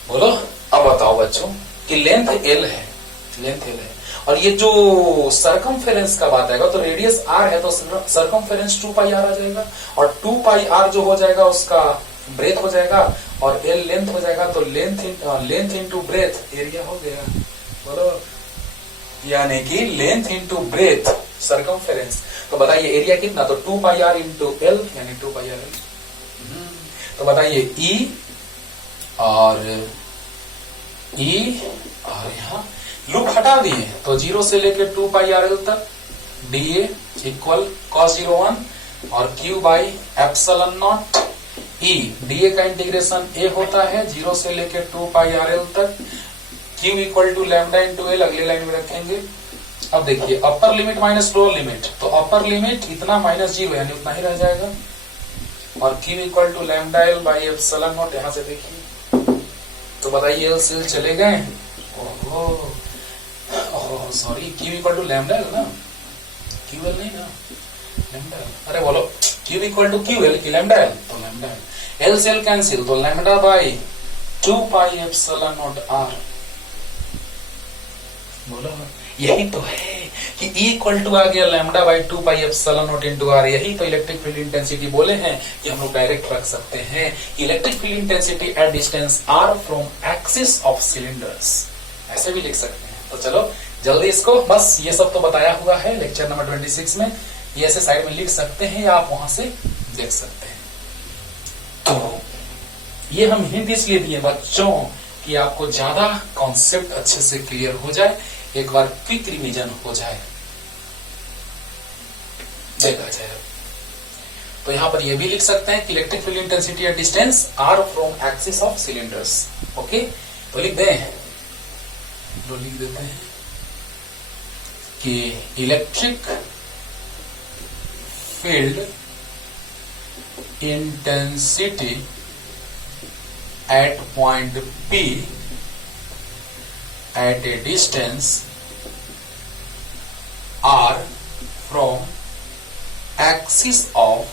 बोलो अब बताओ बच्चों कि लेंथ एल है, लेंथ एल है, और ये जो सरकमफेरेंस का बात आएगा तो रेडियस आर है, तो सरकमफेरेंस 2 पाई आर आ जाएगा, और 2 पाई आर जो हो जाएगा उसका ब्रेथ हो जाएगा, और एल लेंथ हो जाएगा, तो लेंथ इनटू ब्रेथ एरिया हो गया। बोलो यानी कि लेंथ इनटू ब्रेथ सरकमफेरेंस, तो बताइए एरिया कितना, तो 2 पाई आर इंटू एल यानी 2 पाई आर एल। तो बताइए ई और यहाँ लूप हटा दिए तो 0 से लेकर 2 पाई आर एल तक डीए इक्वल कॉस 0 1 और q by epsilon naught. E d A का इंटीग्रेशन ए होता है 0 से लेकर 2 पाई आर एल तक, q equal to lambda into l अगली लाइन में रखेंगे। अब देखिए upper limit minus lower limit, तो अपर लिमिट इतना -0 यानी उतना ही रह जाएगा, और q equal to lambda l by epsilon naught. यहां से देखिए तो बताइए एल से एल चले गए, ओहो sorry, q equal to lambda l ना, क्यू एल नहीं ना, लैम्डा एल। अरे बोलो q equal to q l की लैम्डा एल, तो लैम्डा एल, एल से एल कैंसिल, तो lambda by 2 pi epsilon naught r. बोलो यही तो है कि E इक्वल टू आ गया lambda by 2 pi epsilon naught into r. यही तो इलेक्ट्रिक फील्ड इंटेंसिटी बोले हैं कि हम लोग डायरेक्ट रख सकते हैं, electric field intensity at distance r from axis of cylinders, ऐसे भी लिख सकते हैं। तो चलो जल्दी इसको, बस ये सब तो बताया हुआ है लेक्चर नंबर 26 में, ये ऐसे साइड में लिख सकते हैं या आप वहां से देख सकते हैं। तो ये हम हिंट इसलिए दिए बच्चों कि आपको ज्यादा कॉन्सेप्ट अच्छे से क्लियर हो जाए, एक बार क्विक रिवीजन हो जाए, देखा जाए। तो यहां पर ये भी लिख सकते हैं कि electric field intensity at distance r from axis of cylinders. Okay, तो लिख दें, तो लिख देते हैं कि electric field intensity at point P at a distance R from axis of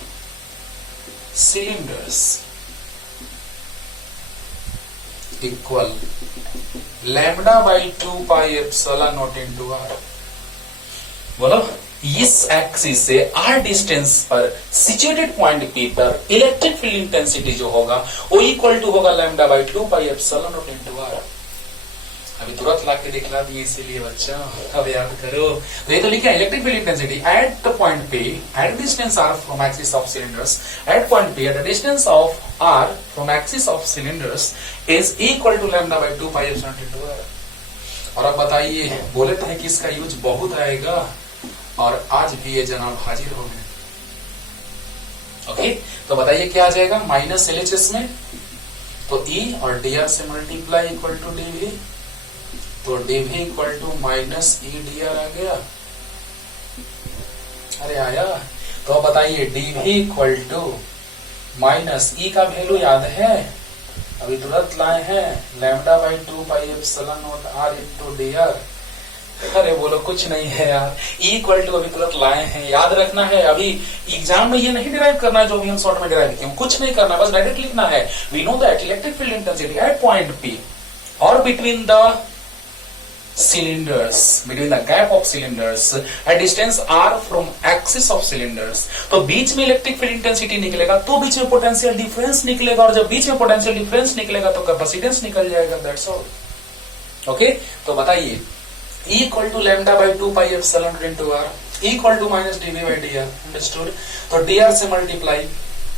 cylinders equal lambda by 2 pi epsilon naught into R। बोलो इस एक्सिस से आर डिस्टेंस पर सिचुएटेड पॉइंट पी पर इलेक्ट्रिक फील्ड इंटेंसिटी जो होगा वो equal to होगा lambda by 2 pi epsilon naught into r. अभी तुरंत ला के दिखला दिए इसीलिए बच्चा, अब याद करो। तो ये तो लिखा है electric field intensity at the point P at distance r from axis of cylinders at point P at the distance of r from axis of cylinders is equal to lambda by 2 pi epsilon naught into are. और अब बताइए, बोले थे कि इसका use बहुत आएगा और आज भी ये जनाब हाजिर हो गए। ओके, तो बताइए क्या आ जाएगा माइनस LHS में, तो E और dr से मल्टीप्लाई इक्वल टू dv, तो dv equal to minus E dr आ गया। अरे आया, तो बताइए dv equal to minus E का वैल्यू याद है, अभी तुरंत लाए हैं lambda by 2 pi epsilon naught r into d r. अरे बोलो कुछ नहीं है यार, इक्वल टू अभी तुरंत लाए हैं, याद रखना है। अभी एग्जाम में ये नहीं डिराइव करना है जो भी हम शॉर्ट में डिराइव किए, कुछ नहीं करना, बस डायरेक्ट लिखना है। We know that electric field intensity at point P और between the cylinders, between the gap of cylinders at distance r from axis of cylinders, तो बीच में इलेक्ट्रिक फील्ड इंटेंसिटी निकलेगा तो बीच में पोटेंशियल डिफरेंस निकलेगा, और जब बीच में पोटेंशियल डिफरेंस निकलेगा तो कैपेसिटेंस निकल जाएगा। That's all. ओके, तो बताइए equal to lambda by 2 pi epsilon into R equal to minus DV by D R. Understood? तो डी आर से मल्टीप्लाई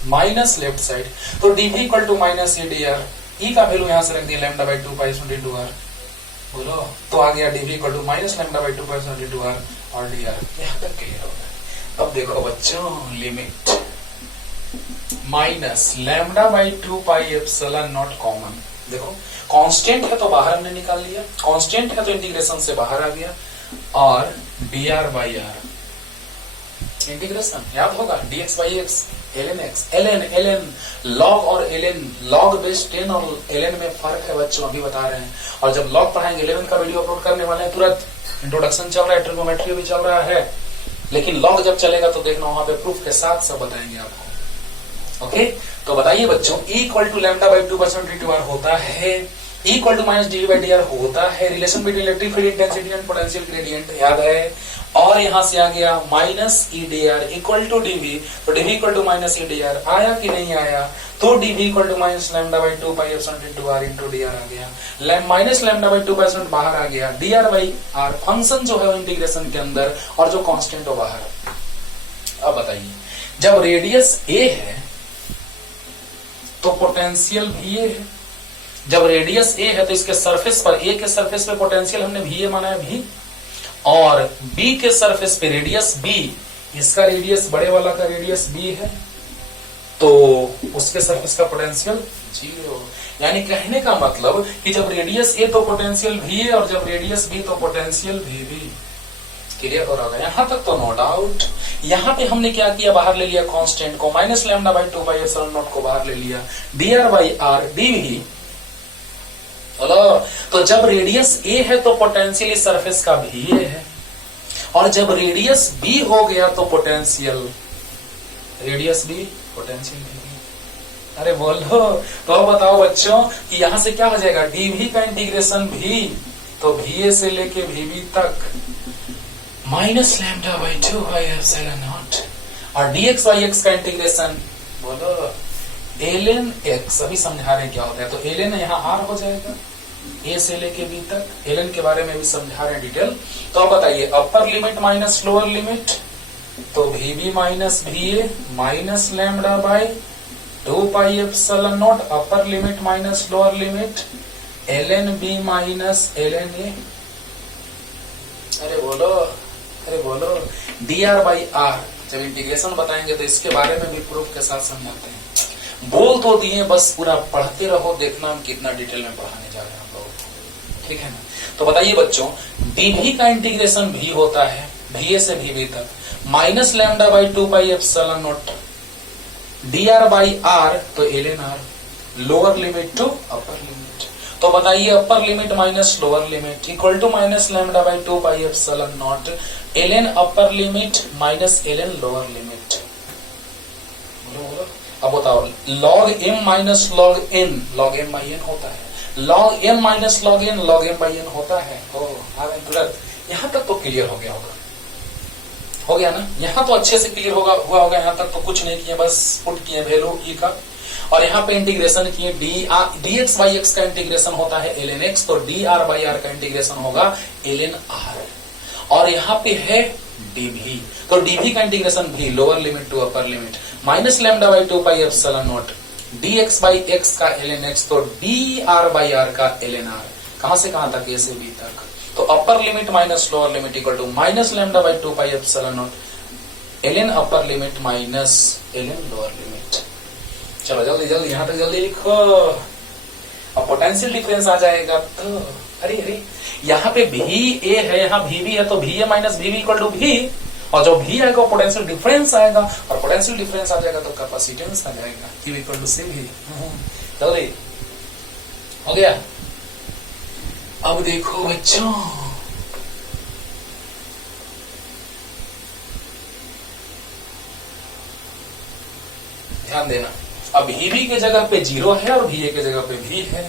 माइनस लेफ्ट साइड, तो DV equal to minus E D R. E का value यहां से रख दिया lambda by 2 pi into R, बोलो तो आ गया DV equal to minus lambda by 2 pi into are और डी आर। यहां तक क्लियर हो गया। अब देखो बच्चों, limit minus lambda by 2 pi epsilon not common, देखो कांस्टेंट है तो बाहर हमने निकाल लिया, कांस्टेंट है तो इंटीग्रेशन से बाहर आ गया, और D r by r integration याद होगा, dx by x ln x ln log और ln log बेस 10 और ln में फर्क है बच्चों, अभी बता रहे हैं। और जब log पढ़ाएंगे 11 का वीडियो अपलोड करने वाले हैं तुरंत, इंट्रोडक्शन चल रहा है, ट्रिगोनोमेट्री भी चल रहा है, लेकिन log जब चलेगा तो देखना वहां पे प्रूफ के साथ सब बताएंगे आपको। ओके, तो बताइए बच्चों, equal to lambda by 2% D to R होता है, equal to minus D by D R होता है, relation between electric field intensity and potential gradient याद है, और यहां से आ गया minus E D R equal to DV, तो DV equal to minus E D R आया कि नहीं आया, तो DV equal to minus lambda by 2 pi epsilon into R into d r आ गया, माइनस लैम्डा बाई 2% बाहर आ गया, d r by r function जो है इंटीग्रेशन के अंदर, और जो कांस्टेंट है बाहर। अब बताइए, जब रेडियस ए है तो पोटेंशियल भी ए है, जब रेडियस ए है तो इसके सरफेस पर, ए के सरफेस पे पोटेंशियल हमने भी ए माना है भी, और बी के सरफेस पे रेडियस बी, इसका रेडियस बड़े वाला का रेडियस बी है, तो उसके सरफेस का पोटेंशियल 0। यानी कहने का मतलब कि जब रेडियस ए तो पोटेंशियल भी है, और जब रेडियस बी तो पोटेंशियल भी। क्लियर हो रहा है यहां तक? तो नो डाउट। यहां पे हमने क्या किया, बाहर ले लिया कांस्टेंट को, minus lambda by 2 pi epsilon nought को बाहर ले लिया, d r by r d v. तो जब रेडियस ए है तो पोटेंशियल इस सरफेस का भी ए है, और जब रेडियस बी हो गया तो पोटेंशियल रेडियस बी पोटेंशियल भी। अरे बोलो, तो अब बताओ बच्चों कि यहां से क्या हो जाएगा, डीवी का इंटीग्रेशन भी, तो भी ए से लेके भी तक minus lambda by 2 pi epsilon not, और dx बाई एक्स का इंटीग्रेशन बोलो ln x। अभी समझा रहे हैं क्या होता है, तो ln यहाँ r हो जाएगा a से लेके b तक, ln के बारे में भी समझा रहे हैं डिटेल। तो अब बताइए, upper limit minus lower limit, तो vb minus va minus lambda by 2 pi epsilon not, upper limit minus lower limit ln b minus ln a। अरे बोलो, अरे बोलो, dr बाई r जब इंटीग्रेशन बताएंगे तो इसके बारे में भी प्रूफ के साथ समझाते हैं। बोल तो दिए, बस पूरा पढ़ते रहो, देखना हम कितना डिटेल में पढ़ाने जा रहे हैं आप लोगों को, ठीक है ना? तो बताइए बच्चों, डीवी का इंटीग्रेशन भी होता है भी से भी तक, minus lambda by 2 pi epsilon nought, d r by r तो ln r, lower limit to upper limit. तो बताइए, upper limit minus lower limit equal to minus lambda by 2 pi epsilon nought ln upper limit minus ln lower limit. अब बताओ, log m minus log n, log m by n होता है, log m minus log n, log m by n होता है। तुरंत यहां तक तो क्लियर हो गया होगा, हो गया ना? यहां तो अच्छे से क्लियर हुआ होगा, यहां तक तो कुछ नहीं किए, बस पुट किए वैल्यू ई का, और यहाँ पे इंटीग्रेशन किए, dx बाई एक्स का इंटीग्रेशन होता है ln x, तो dr बाई r का इंटीग्रेशन होगा ln r, और यहाँ पे है dv, तो dv का इंटीग्रेशन भी, lower limit to upper limit, minus lambda by 2 pi epsilon nought, dx by x का ln x, तो dr बाई r का ln r, कहां से कहां तक, a से b तक। तो upper limit minus lower limit equal to minus lambda by 2 pi epsilon nought ln upper limit minus ln lower limit. चलो जल्दी जल्दी यहां तक जल्दी लिखो, अब पोटेंशियल डिफरेंस आ जाएगा तो, अरे यहाँ पे भी ए है, यहाँ भी है, तो भी ए माइनस भी इक्वल टू भी, और जो भी आएगा वो पोटेंशियल डिफरेंस आएगा, और पोटेंशियल डिफरेंस आ जाएगा तो कैपेसिटेंस आ जाएगा, Q इक्वल टू सी भी। जल्दी हो गया। अब देखो बच्चों, ध्यान देना, अब भी के जगह पे 0 है और भी के जगह पे भी है,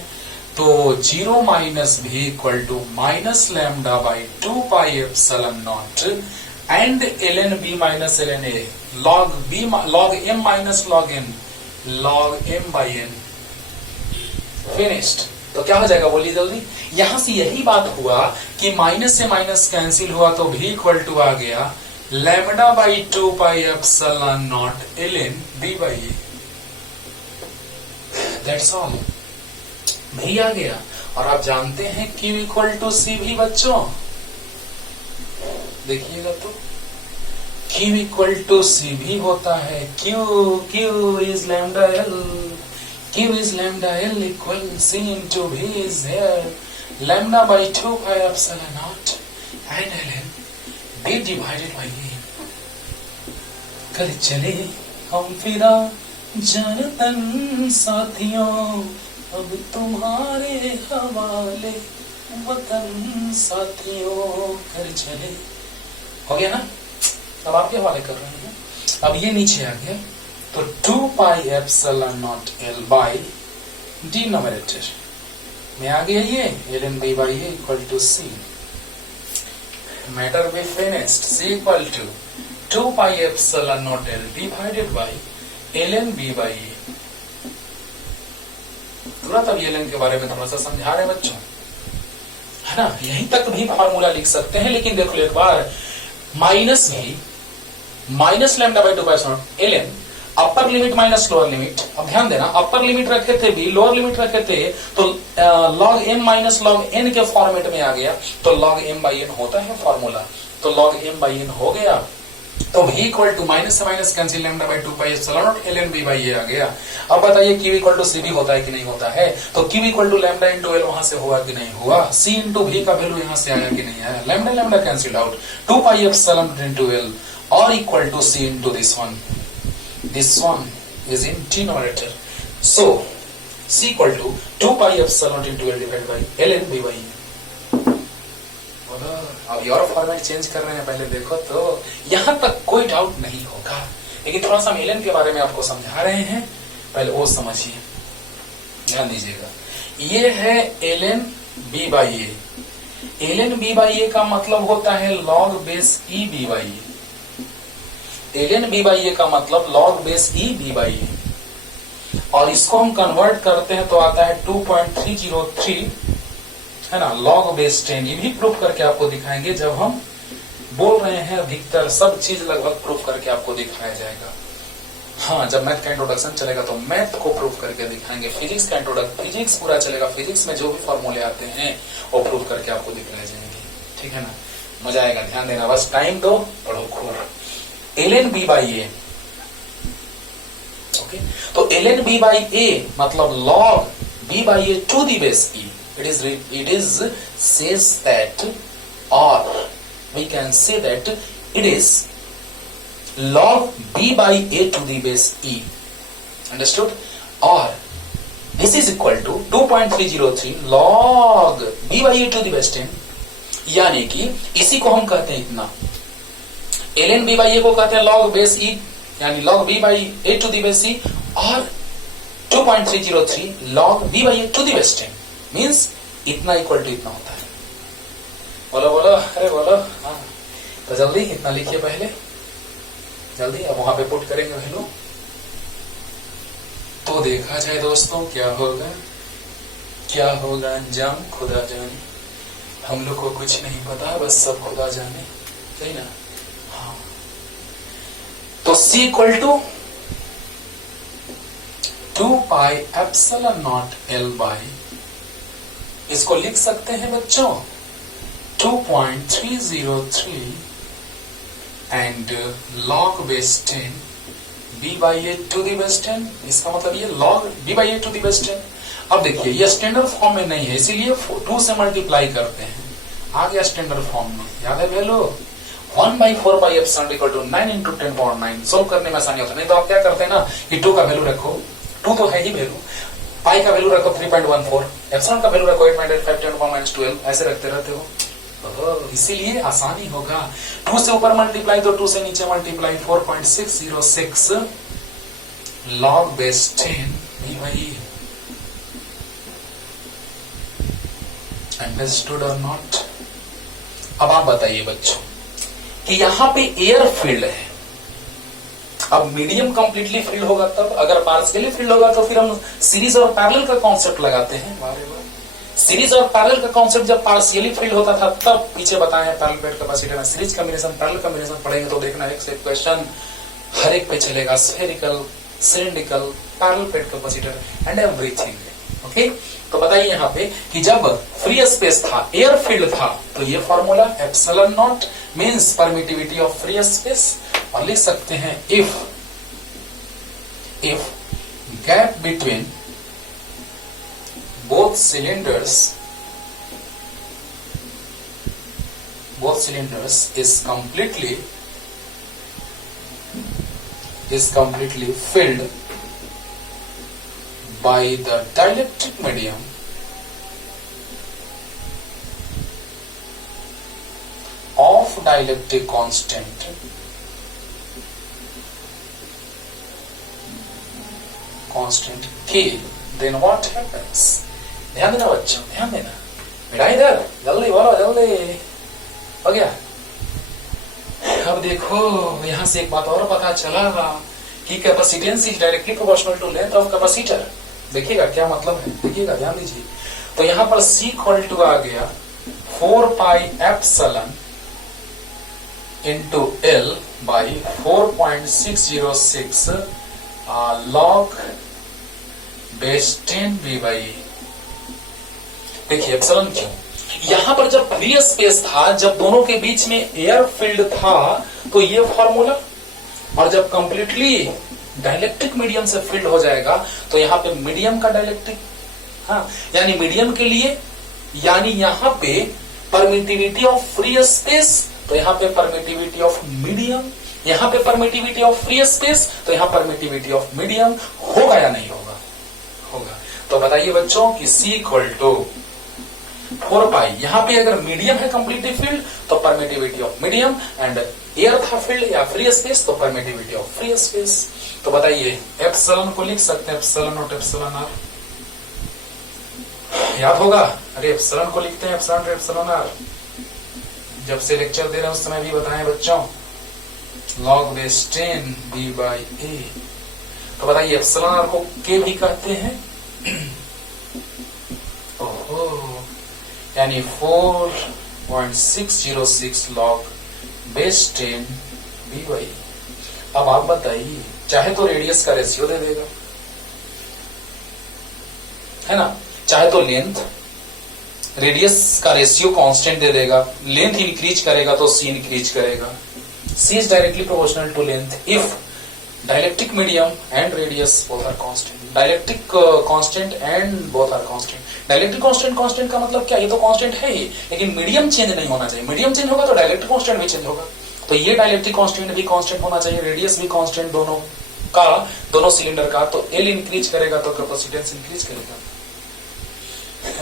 तो 0 माइनस भी equal to minus lambda by 2 pi epsilon nought and ln b minus ln a log b log m minus log n log m by n। Finished. तो क्या हो जाएगा बोलिए जल्दी। यहां से यही बात हुआ कि माइनस से माइनस कैंसिल हुआ तो भी इक्वल टू आ गया lambda by 2 pi epsilon nought ln b by a। That's all, भी आ गया। और आप जानते हैं Q इक्वल टू सी भी बच्चों, देखिएगा तो Q इक्वल टू सी भी होता है। Q is lambda L, Q is lambda L equal C into V is here lambda by 2 pi epsilon naught and ln B divided by A। कर चले हम फिरा जनतन साथियों, अब तुम्हारे हवाले वतन साथियों, कर चले। हो गया ना, अब आपके हवाले कर रहे हैं। अब ये नीचे आ गया, तो 2 pi epsilon nought L by denominator में आ गया ये ln b by a equal to c। Matter be finished. c equal to 2 pi epsilon nought L divided by ln b by a। तुरंत अब ln के बारे में थोड़ा सा समझा रहे हैं बच्चों, है ना। यहीं तक भी फार्मूला लिख सकते हैं, लेकिन देख लो एक बार, माइनस भी minus lambda by 2 pi epsilon ln upper limit minus lower limit. अब ध्यान देना, अपर लिमिट रखे थे भी, लोअर लिमिट रखे थे, तो log m minus log n के फॉर्मेट में आ गया, तो log m बाई n होता है फॉर्मूला, तो log m बाई n हो गया। तो v इक्वल टू माइनस से minus cancel lambda by 2 pi epsilon nought ln b by a आ गया। अब बताइए Q इक्वल टू c भी होता है कि नहीं होता है, तो Q equal to lambda into l वहां से हुआ कि नहीं हुआ, c इंटू v का वैल्यू यहां से आया कि नहीं आया, lambda lambda cancel out, 2 pi epsilon into l और equal to c into this one, this one is in denominator, so c equal to 2 pi epsilon into L divided by ln b by e। अब ये और format change कर रहे हैं, पहले देखो तो यहां तक कोई डाउट नहीं होगा, लेकिन थोड़ा सा हम ln के बारे में आपको समझा रहे हैं, पहले वो समझिए, ध्यान दीजिएगा। ये है ln b by a, ln b by a का मतलब होता है log base e b by a, ln b by a का मतलब log base e b by a, और इसको हम कन्वर्ट करते हैं तो आता है 2.303, है ना, log base 10। ये भी प्रूफ करके आपको दिखाएंगे, जब हम बोल रहे हैं अधिकतर सब चीज लगभग प्रूफ करके आपको दिखाया जाएगा। हाँ, जब मैथ का इंट्रोडक्शन चलेगा तो मैथ को प्रूफ करके दिखाएंगे, फिजिक्स का इंट्रोडक्शन, फिजिक्स पूरा चलेगा, फिजिक्स में जो भी फॉर्मूले आते हैं वो प्रूफ करके आपको दिखाए जाएंगे, ठीक है ना, मजा आएगा। ध्यान देना, बस टाइम दो, पढ़ो खूब। ln b by a, okay, तो ln b by a मतलब log b by a to the base e। It is says that, or we can say that it is log b by a to the base e, understood? Or this is equal to 2.303 log b by a to the base 10, यानी कि इसी को हम कहते हैं इतना, ln b by a को कहते हैं log base e, यानी log b by a to the base e, और 2.303 log b by a to the base 10 means इतना इक्वल टू इतना होता है। बोलो बोलो, अरे बोलो, हाँ, तो जल्दी इतना लिखिए पहले, जल्दी। अब वहां पे पुट करेंगे वैल्यू, तो देखा जाए दोस्तों क्या होगा, क्या होगा अंजाम खुदा जाने, हम लोग को कुछ नहीं पता, बस सब खुदा जाने, सही ना। हाँ, तो c equal to 2 pi epsilon nought L by, इसको लिख सकते हैं बच्चों 2.303 and log base 10 b by a to the base 10, इसका मतलब ये log b by a to the base 10। अब देखिए ये स्टैंडर्ड फॉर्म में नहीं है, इसीलिए 2 से मल्टीप्लाई करते हैं, आ गया स्टैंडर्ड फॉर्म में, याद है value 1 by 4 pi epsilon equal to 9 into 10 power 9। Solve करने में आसानी होता है, नहीं तो आप क्या करते हैं ना, ये 2 का वैल्यू रखो, 2 तो है ही वैल्यू, पाई का वैल्यू रखो 3.14, एप्सिलॉन का वैल्यू रखो 8.85 -12, ऐसे रखते रहते हो। इसीलिए आसानी होगा। 2 से ऊपर मल्टीप्लाई तो 2 से नीचे मल्टीप्लाई, 4.606 log बेस 10 भी वही। अंडरस्टूड और नॉट? अब आप बताइए बच्चों कि यहां पे एयर फील्ड है। अब मीडियम कंप्लीटली फील्ड होगा तब, अगर पार्शियली फील्ड होगा तो फिर हम सीरीज और पैरेलल का कॉन्सेप्ट लगाते हैं। सीरीज और पैरेलल का कॉन्सेप्ट जब पार्शियली फील्ड होता था तब पीछे बताए पैरेलल प्लेट कैपेसिटर में सीरीज कॉम्बिनेशन पैरेलल कॉम्बिनेशन पढ़ेंगे तो देखना एक से एक क्वेश्चन हर एक पे चलेगा, spherical, cylindrical, parallel plate capacitor and everything. Okay, तो बताइए यहाँ पे कि जब फ्री स्पेस था, एयर फील्ड था, तो ये formula epsilon not means permittivity of free space, और लिख सकते हैं if gap between both cylinders is completely filled by the dielectric medium of dielectric constant K, then what happens? ध्यान देना बच्चों, ध्यान देना बेटा, इधर जल्दी बोलो, जल्दी हो गया। अब देखो यहां से एक बात और पता चला कि capacitance is directly proportional to length of capacitor. देखिएगा क्या मतलब है, देखिएगा, ध्यान दीजिए। तो यहां पर C इक्वल टू आ गया 4 pi epsilon into L by 4.606 log base 10 V/E। देखिए एप्सिलॉन क्यों, यहां पर जब फ्री स्पेस था, जब दोनों के बीच में एयर फील्ड था, तो ये फॉर्मूला, और जब कंप्लीटली डाइलेक्ट्रिक मीडियम से फील्ड हो जाएगा तो यहां पे मीडियम का डाइलेक्ट्रिक, हाँ, यानी मीडियम के लिए, यानी यहां पे परमिटिविटी ऑफ फ्री स्पेस, तो यहां पे परमिटिविटी ऑफ मीडियम, यहां पे परमिटिविटी ऑफ फ्री स्पेस, तो यहां परमिटिविटी ऑफ मीडियम होगा या नहीं होगा? होगा। तो बताइए बच्चों कि C इक्वल टू 4 पाई, यहां पे अगर मीडियम है कंप्लीटली फील्ड तो permittivity of medium, and air था फील्ड या फ्री स्पेस तो परमिटिविटी ऑफ फ्री स्पेस। तो बताइए एप्सिलॉन को लिख सकते हैं एप्सिलॉन नॉट एप्सिलॉन आर, याद होगा? अरे एप्सिलॉन को लिखते हैं एप्सिलॉन नॉट एप्सिलॉन आर, जब से लेक्चर दे रहे हैं उस समय भी बताएं बच्चों, log बेस 10 V/A। तो बताइए एप्सिलॉन आर को के भी कहते हैं, ओहो, यानी 4.606 log बेस 10 V/E। अब आप बताइए, चाहे तो रेडियस का रेशियो दे देगा, है ना, चाहे तो लेंथ, रेडियस का रेशियो कांस्टेंट दे देगा, लेंथ इंक्रीज करेगा तो C इंक्रीज करेगा। C is directly proportional to length if dielectric medium and radius both are constant. Dielectric constant and both are constant. Dielectric constant का मतलब क्या? ये तो constant है ही, लेकिन मीडियम चेंज नहीं होना चाहिए। मीडियम चेंज होगा तो डायलेक्ट्रिक कांस्टेंट भी चेंज होगा। तो ये डायलेक्ट्रिक कांस्टेंट भी कांस्टेंट होना चाहिए, रेडियस भी कांस्टेंट दोनों का, दोनों सिलेंडर का। तो L इंक्रीज करेगा तो कैपेसिटेंस इंक्रीज करेगा,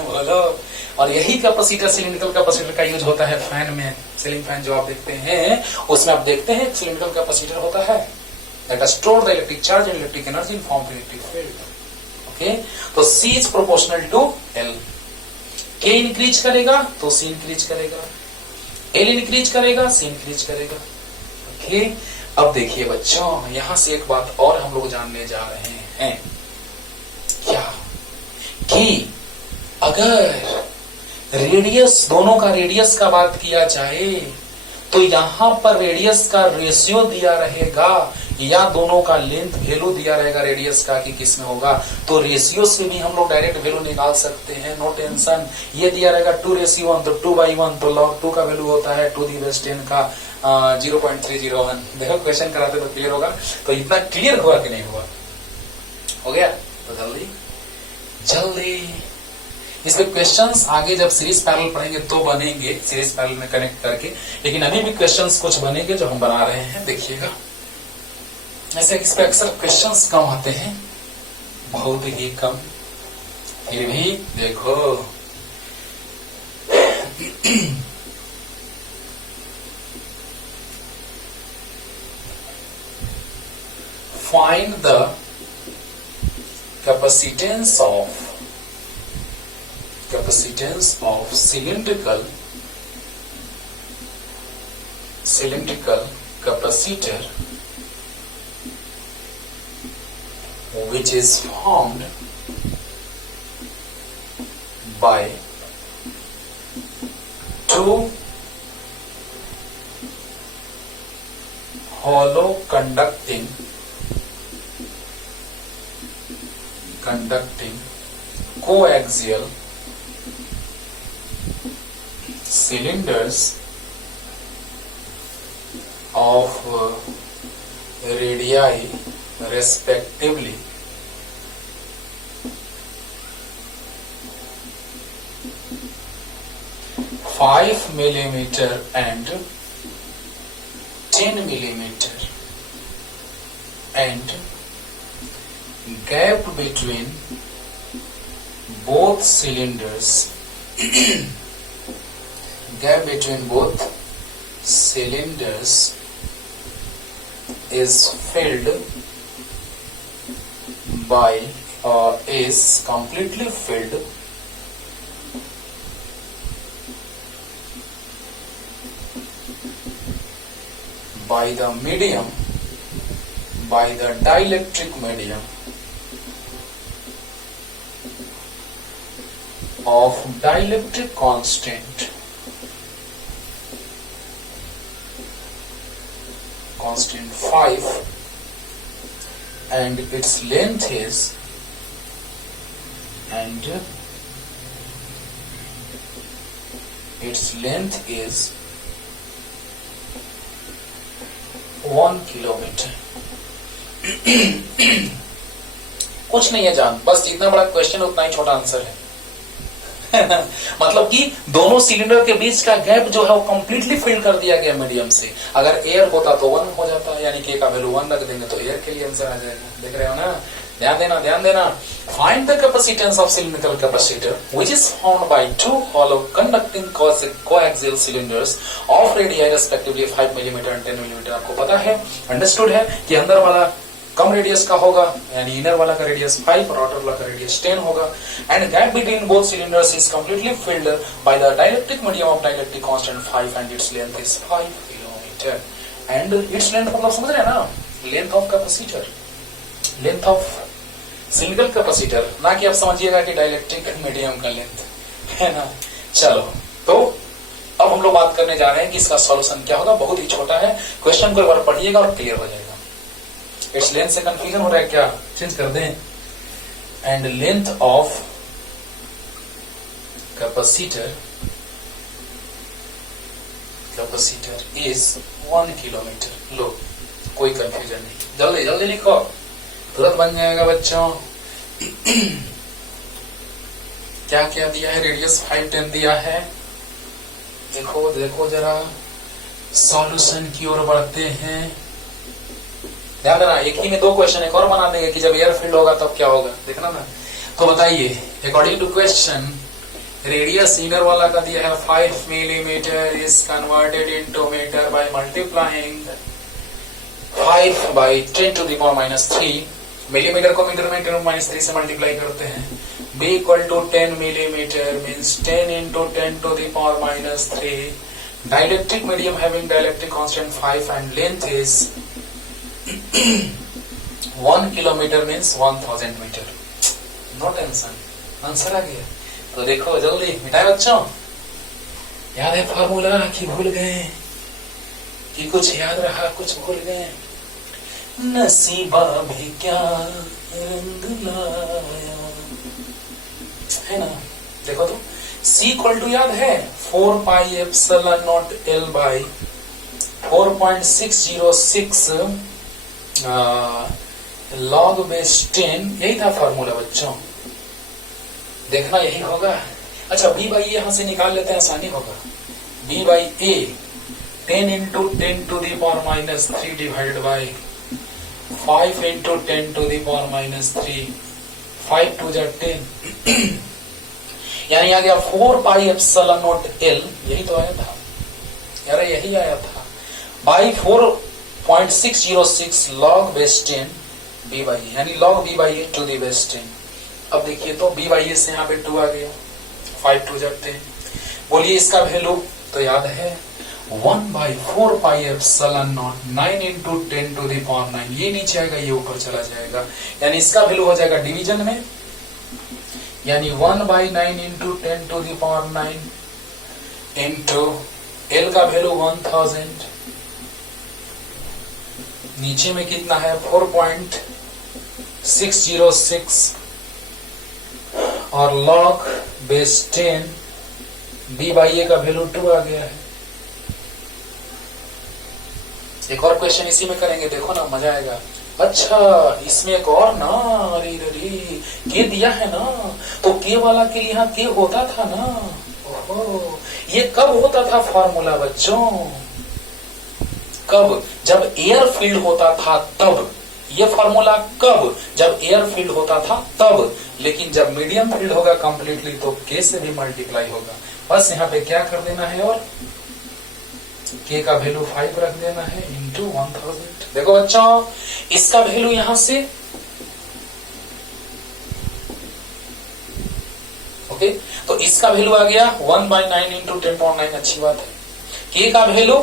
बोलो। और यही कैपेसिटर, सिलिंड्रिकल कैपेसिटर का यूज होता है फैन में, सीलिंग फैन जो आप देखते हैं उसमें आप देखते हैं सिलिंड्रिकल कैपेसिटर होता है, that store the electric charge and electric energy in form of electric field. Okay, तो C is proportional to L। K increase करेगा तो C इंक्रीज करेगा, L इंक्रीज करेगा C इंक्रीज करेगा। ओके, अब देखिए बच्चों, यहां से एक बात और हम लोग जानने जा रहे हैं, क्या कि अगर रेडियस, दोनों का रेडियस का बात किया जाए तो यहां पर रेडियस का रेशियो दिया रहेगा या दोनों का लेंथ वैल्यू दिया रहेगा रेडियस का कि किस में होगा, तो रेशियो से भी हम लोग डायरेक्ट वैल्यू निकाल सकते हैं, नो टेंशन। ये दिया रहेगा 2:1 तो 2/1, तो log 2 का वैल्यू होता है 2 दी बेस 10 का 0.301। देखो क्वेश्चन कराते तो क्लियर होगा। तो इतना क्लियर हुआ कि नहीं हुआ? हो गया? तो जल्दी जल्दी इसके क्वेश्चंस आगे जब सीरीज पैरेलल पढ़ेंगे तो बनेंगे, सीरीज पैरेलल में कनेक्ट करके, लेकिन अभी भी क्वेश्चंस कुछ बनेंगे जो हम बना रहे हैं, देखिएगा। ऐसे इस पे अक्सर क्वेश्चंस कम आते हैं, बहुत ही कम, फिर भी देखो find the capacitance of cylindrical capacitor which is formed by two hollow conducting coaxial cylinders of radii respectively. Five millimeter and 10 millimeter, and gap between both cylinders is filled by is completely filled by the dielectric medium of dielectric constant 5, and its length is 1 kilometre. कुछ नहीं है जान, बस जितना बड़ा question उतना ही छोटा answer है। मतलब कि दोनों सिलेंडर के बीच का गैप जो है वो कंप्लीटली फिल कर दिया गया मीडियम से। अगर एयर होता तो 1 हो जाता, यानी कि का वैल्यू 1 रख देंगे तो एयर के लिए आंसर आ जाएगा। देख रहे हो ना, ध्यान देना। Find the capacitance of cylindrical capacitor which is found by two hollow conducting coaxial cylinders of radius respectively 5 millimetre and 10 millimetre. आपको पता है, अंडरस्टूड है कि अंदर वाला कम रेडियस का होगा, यानी इनर वाला का रेडियस 5 और आउटर वाला का रेडियस 10 होगा। And gap between both cylinders is completely filled by the dielectric medium of dielectric constant 5 and its length is 5 kilometre. And its length मतलब समझ रहे हैं ना, length of capacitor, length of single capacitor, ना कि आप समझिएगा कि डाइलेक्ट्रिक मीडियम का लेंथ है ना। चलो, तो अब हम लोग बात करने जा रहे हैं कि इसका सॉल्यूशन क्या होगा। बहुत ही छोटा है, क्वेश्चन को एक बार पढ़िएगा और क्लियर हो जाएगा। इट्स लेंथ से कंफ्यूजन हो रहा है क्या, चेंज कर दें। And length of capacitor is 1 kilometre. लो, कोई कंफ्यूजन नहीं, जल्दी जल्दी लिखो, तुरंत बन जाएगा बच्चों। क्या क्या दिया है, रेडियस 5 10 दिया है। देखो जरा, सॉल्यूशन की ओर बढ़ते हैं। ध्यान देना, एक ही में 2 क्वेश्चन एक और बना देंगे कि जब एयर फील्ड होगा तब क्या होगा, देखना ना। तो बताइए, according to question, radius inner वाला का दिया है 5 millimetre is converted into metre by multiplying 5 by 10 to the power -3। Millimetre को मीटर में 10 -3 से मल्टीप्लाई करते हैं। b equal to 10 millimetre means 10 into 10 to the power -3। Dielectric medium having dielectric constant 5 and length is 1 kilometre means 1000 metre. No tension, answer आ गया। तो देखो जल्दी मिटाए बच्चों, याद है फार्मूला कि भूल गए, कि कुछ याद रहा कुछ भूल गए। नसीबा भी क्या रंग लाया, है ना। देखो तो C इक्वल टू याद है 4 pi epsilon nought L by 4.606 log base 10, यही था फार्मूला बच्चों। देखना यही होगा। अच्छा, B बाई यहां से निकाल लेते हैं, आसानी होगा। B by A 10 into 10 to the power -3 divided by 5 into 10 to the power -3 5 2 10 यानी आ गया 4 पाई एप्सिलॉन नॉट एल, यही तो आया था यार, यही आया था, by 4.606 log base 10 B by A, यानी log B by A to the base 10। अब देखिए तो बी बाई ए से यहाँ पे 2 आ गया, 5 2 10। बोलिए इसका वैल्यू तो याद है 1/4 पाई epsilon not 9 into 10 to the power 9, ये नीचे आएगा ये ऊपर चला जाएगा, यानी इसका वैल्यू हो जाएगा डिवीजन में, यानी 1/9 into 10 to the power 9 into L का वैल्यू 1000, नीचे में कितना है 4.606 और log बेस 10 b बाई ए का वैल्यू 2 आ गया है। एक और क्वेश्चन इसी में करेंगे, देखो ना मजा आएगा। अच्छा इसमें एक और ना, अरे के दिया है ना, तो के वाला के लिए यहाँ के होता था ना, ओहो ये कब होता था फॉर्मूला बच्चों, कब, जब एयर फील्ड होता था तब, ये फॉर्मूला कब, जब एयर फील्ड होता था तब, लेकिन जब मीडियम फील्ड होगा कंप्लीटली तो के से भी मल्टीप्लाई होगा। बस यहाँ पे क्या कर देना है और के का वैल्यू 5 रख देना है इंटू 1000। देखो बच्चों इसका वैल्यू यहां से ओके, तो इसका वैल्यू आ गया 1/9 इंटू 10.9, अच्छी बात है। के का वैल्यू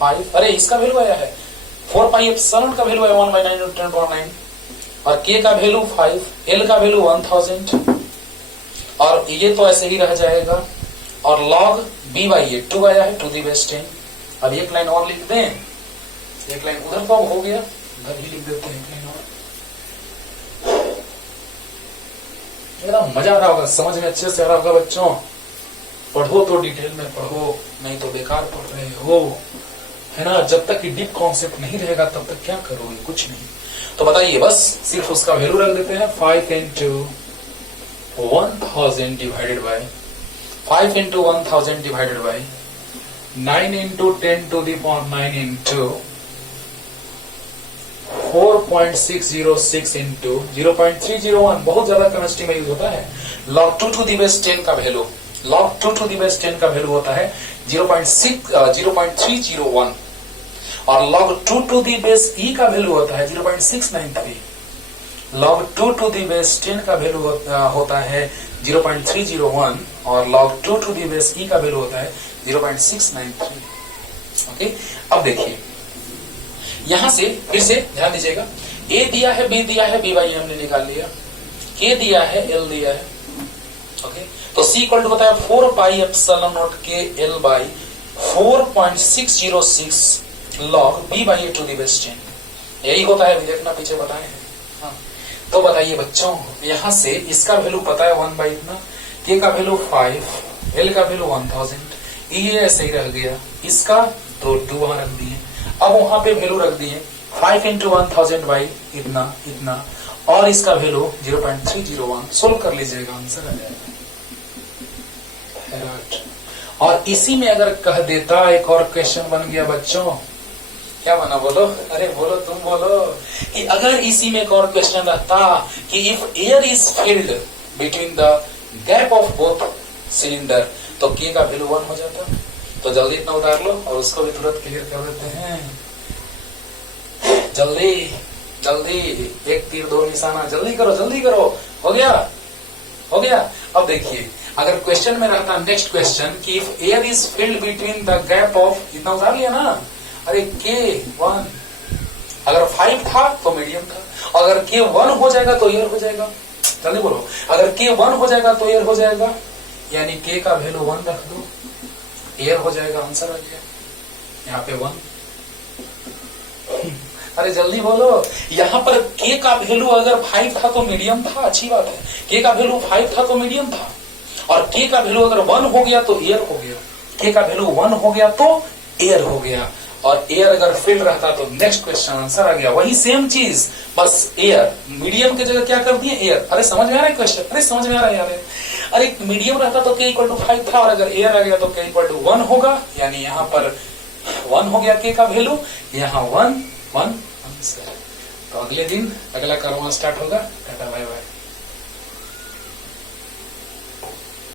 5, अरे इसका वैल्यू आया है 4 पाई एप्सिलॉन का वैल्यू है 1/9 इंटू 10.9 और के का वैल्यू 5, एल का वैल्यू 1000 और ये तो ऐसे ही रह जाएगा और log b बाई ए 2 आया है टू दी बेस 10। अब एक लाइन और लिख दें, एक लाइन उधर तो हो गया, उधर ही लिख देते हैं एक लाइन और। मेरा मजा आ रहा होगा, समझ में अच्छे से आ रहा होगा बच्चों, पढ़ो तो डिटेल में पढ़ो, नहीं तो बेकार पढ़ रहे हो, है ना। जब तक कि डीप कॉन्सेप्ट नहीं रहेगा तब तक क्या करोगे, कुछ नहीं। तो बताइए बस सिर्फ उसका वैल्यू रख देते हैं 5 into 1000 divided by 5 into 1000 divided by 9 into 10 to the power 9 into 4.606 into 0.301, बहुत ज्यादा केमिस्ट्री में यूज होता है। log 2 to the base 10 का value, log 2 to the base 10 का वैल्यू होता है 0.301 और log 2 to the base e का वैल्यू होता है 0.693, log 2 to the base 10 का वैल्यू होता है 0.301 और log 2 to the base e का वैल्यू होता है 0.693। ओके, अब देखिए यहां से फिर से ध्यान दीजिएगा, ए दिया है, बी दिया है, बी बाई हमने निकाल लिया, के दिया है, एल दिया है। ओके, तो सी इक्वल टू बताया 4 पाई एप्सिलॉन नॉट के L by 4.606 log B by A to the base 10, यही होता है, देखना पीछे बताए हैं। हाँ, तो बताइए बच्चों यहां से इसका वैल्यू पता है 1 बाई इतना, के का वैल्यू 5, एल का वैल्यू 1000, ये ऐसे ही रह गया, इसका तो 2 वहां रख दिए, अब वहां पे वैल्यू रख दिए 5 into 1000 बाई इतना इतना और इसका वैल्यू 0.301, सोल्व कर लीजिएगा आंसर आ जाएगा। और इसी में अगर कह देता, एक और क्वेश्चन बन गया बच्चों, क्या बना बोलो, अरे बोलो तुम बोलो, कि अगर इसी में एक और क्वेश्चन रहता कि if air is filled between the gap of both cylinder तो के का वैल्यू 1 हो जाता। तो जल्दी इतना उतार लो और उसको भी तुरंत क्लियर कर देते हैं, जल्दी जल्दी, एक तीर दो निशाना, जल्दी करो जल्दी करो, हो गया हो गया। अब देखिए अगर क्वेश्चन में रहता नेक्स्ट क्वेश्चन कि if air is filled between the gap of, इतना उतार लिया ना, अरे के 1, अगर 5 था तो मीडियम था, अगर के 1 हो जाएगा तो एयर हो जाएगा, जल्दी बोलो, अगर के 1 हो जाएगा तो एयर हो जाएगा, यानी के का वैल्यू 1 रख दो, एयर हो जाएगा, आंसर आ गया यहाँ पे 1। अरे जल्दी बोलो, यहाँ पर के का वैल्यू अगर 5 था तो मीडियम था, अच्छी बात है, के का वैल्यू 5 था तो मीडियम था, और के का वैल्यू अगर 1 हो गया तो एयर हो गया, के का वैल्यू 1 हो गया तो एयर हो गया, और एयर अगर फील्ड रहता तो नेक्स्ट क्वेश्चन आंसर आ गया, वही सेम चीज, बस एयर मीडियम की जगह क्या कर दिए एयर। अरे समझ में आ रहा है क्वेश्चन, अरे समझ में आ रहा है यार, अरे मीडियम रहता तो के इक्वल टू 5 था और अगर एयर आ गया तो के इक्वल टू 1 होगा, यानी यहाँ पर 1 हो गया के का वैल्यू, यहाँ 1 1 आंसर। तो अगले दिन अगला कारवां स्टार्ट होगा, टाटा बाय बाय।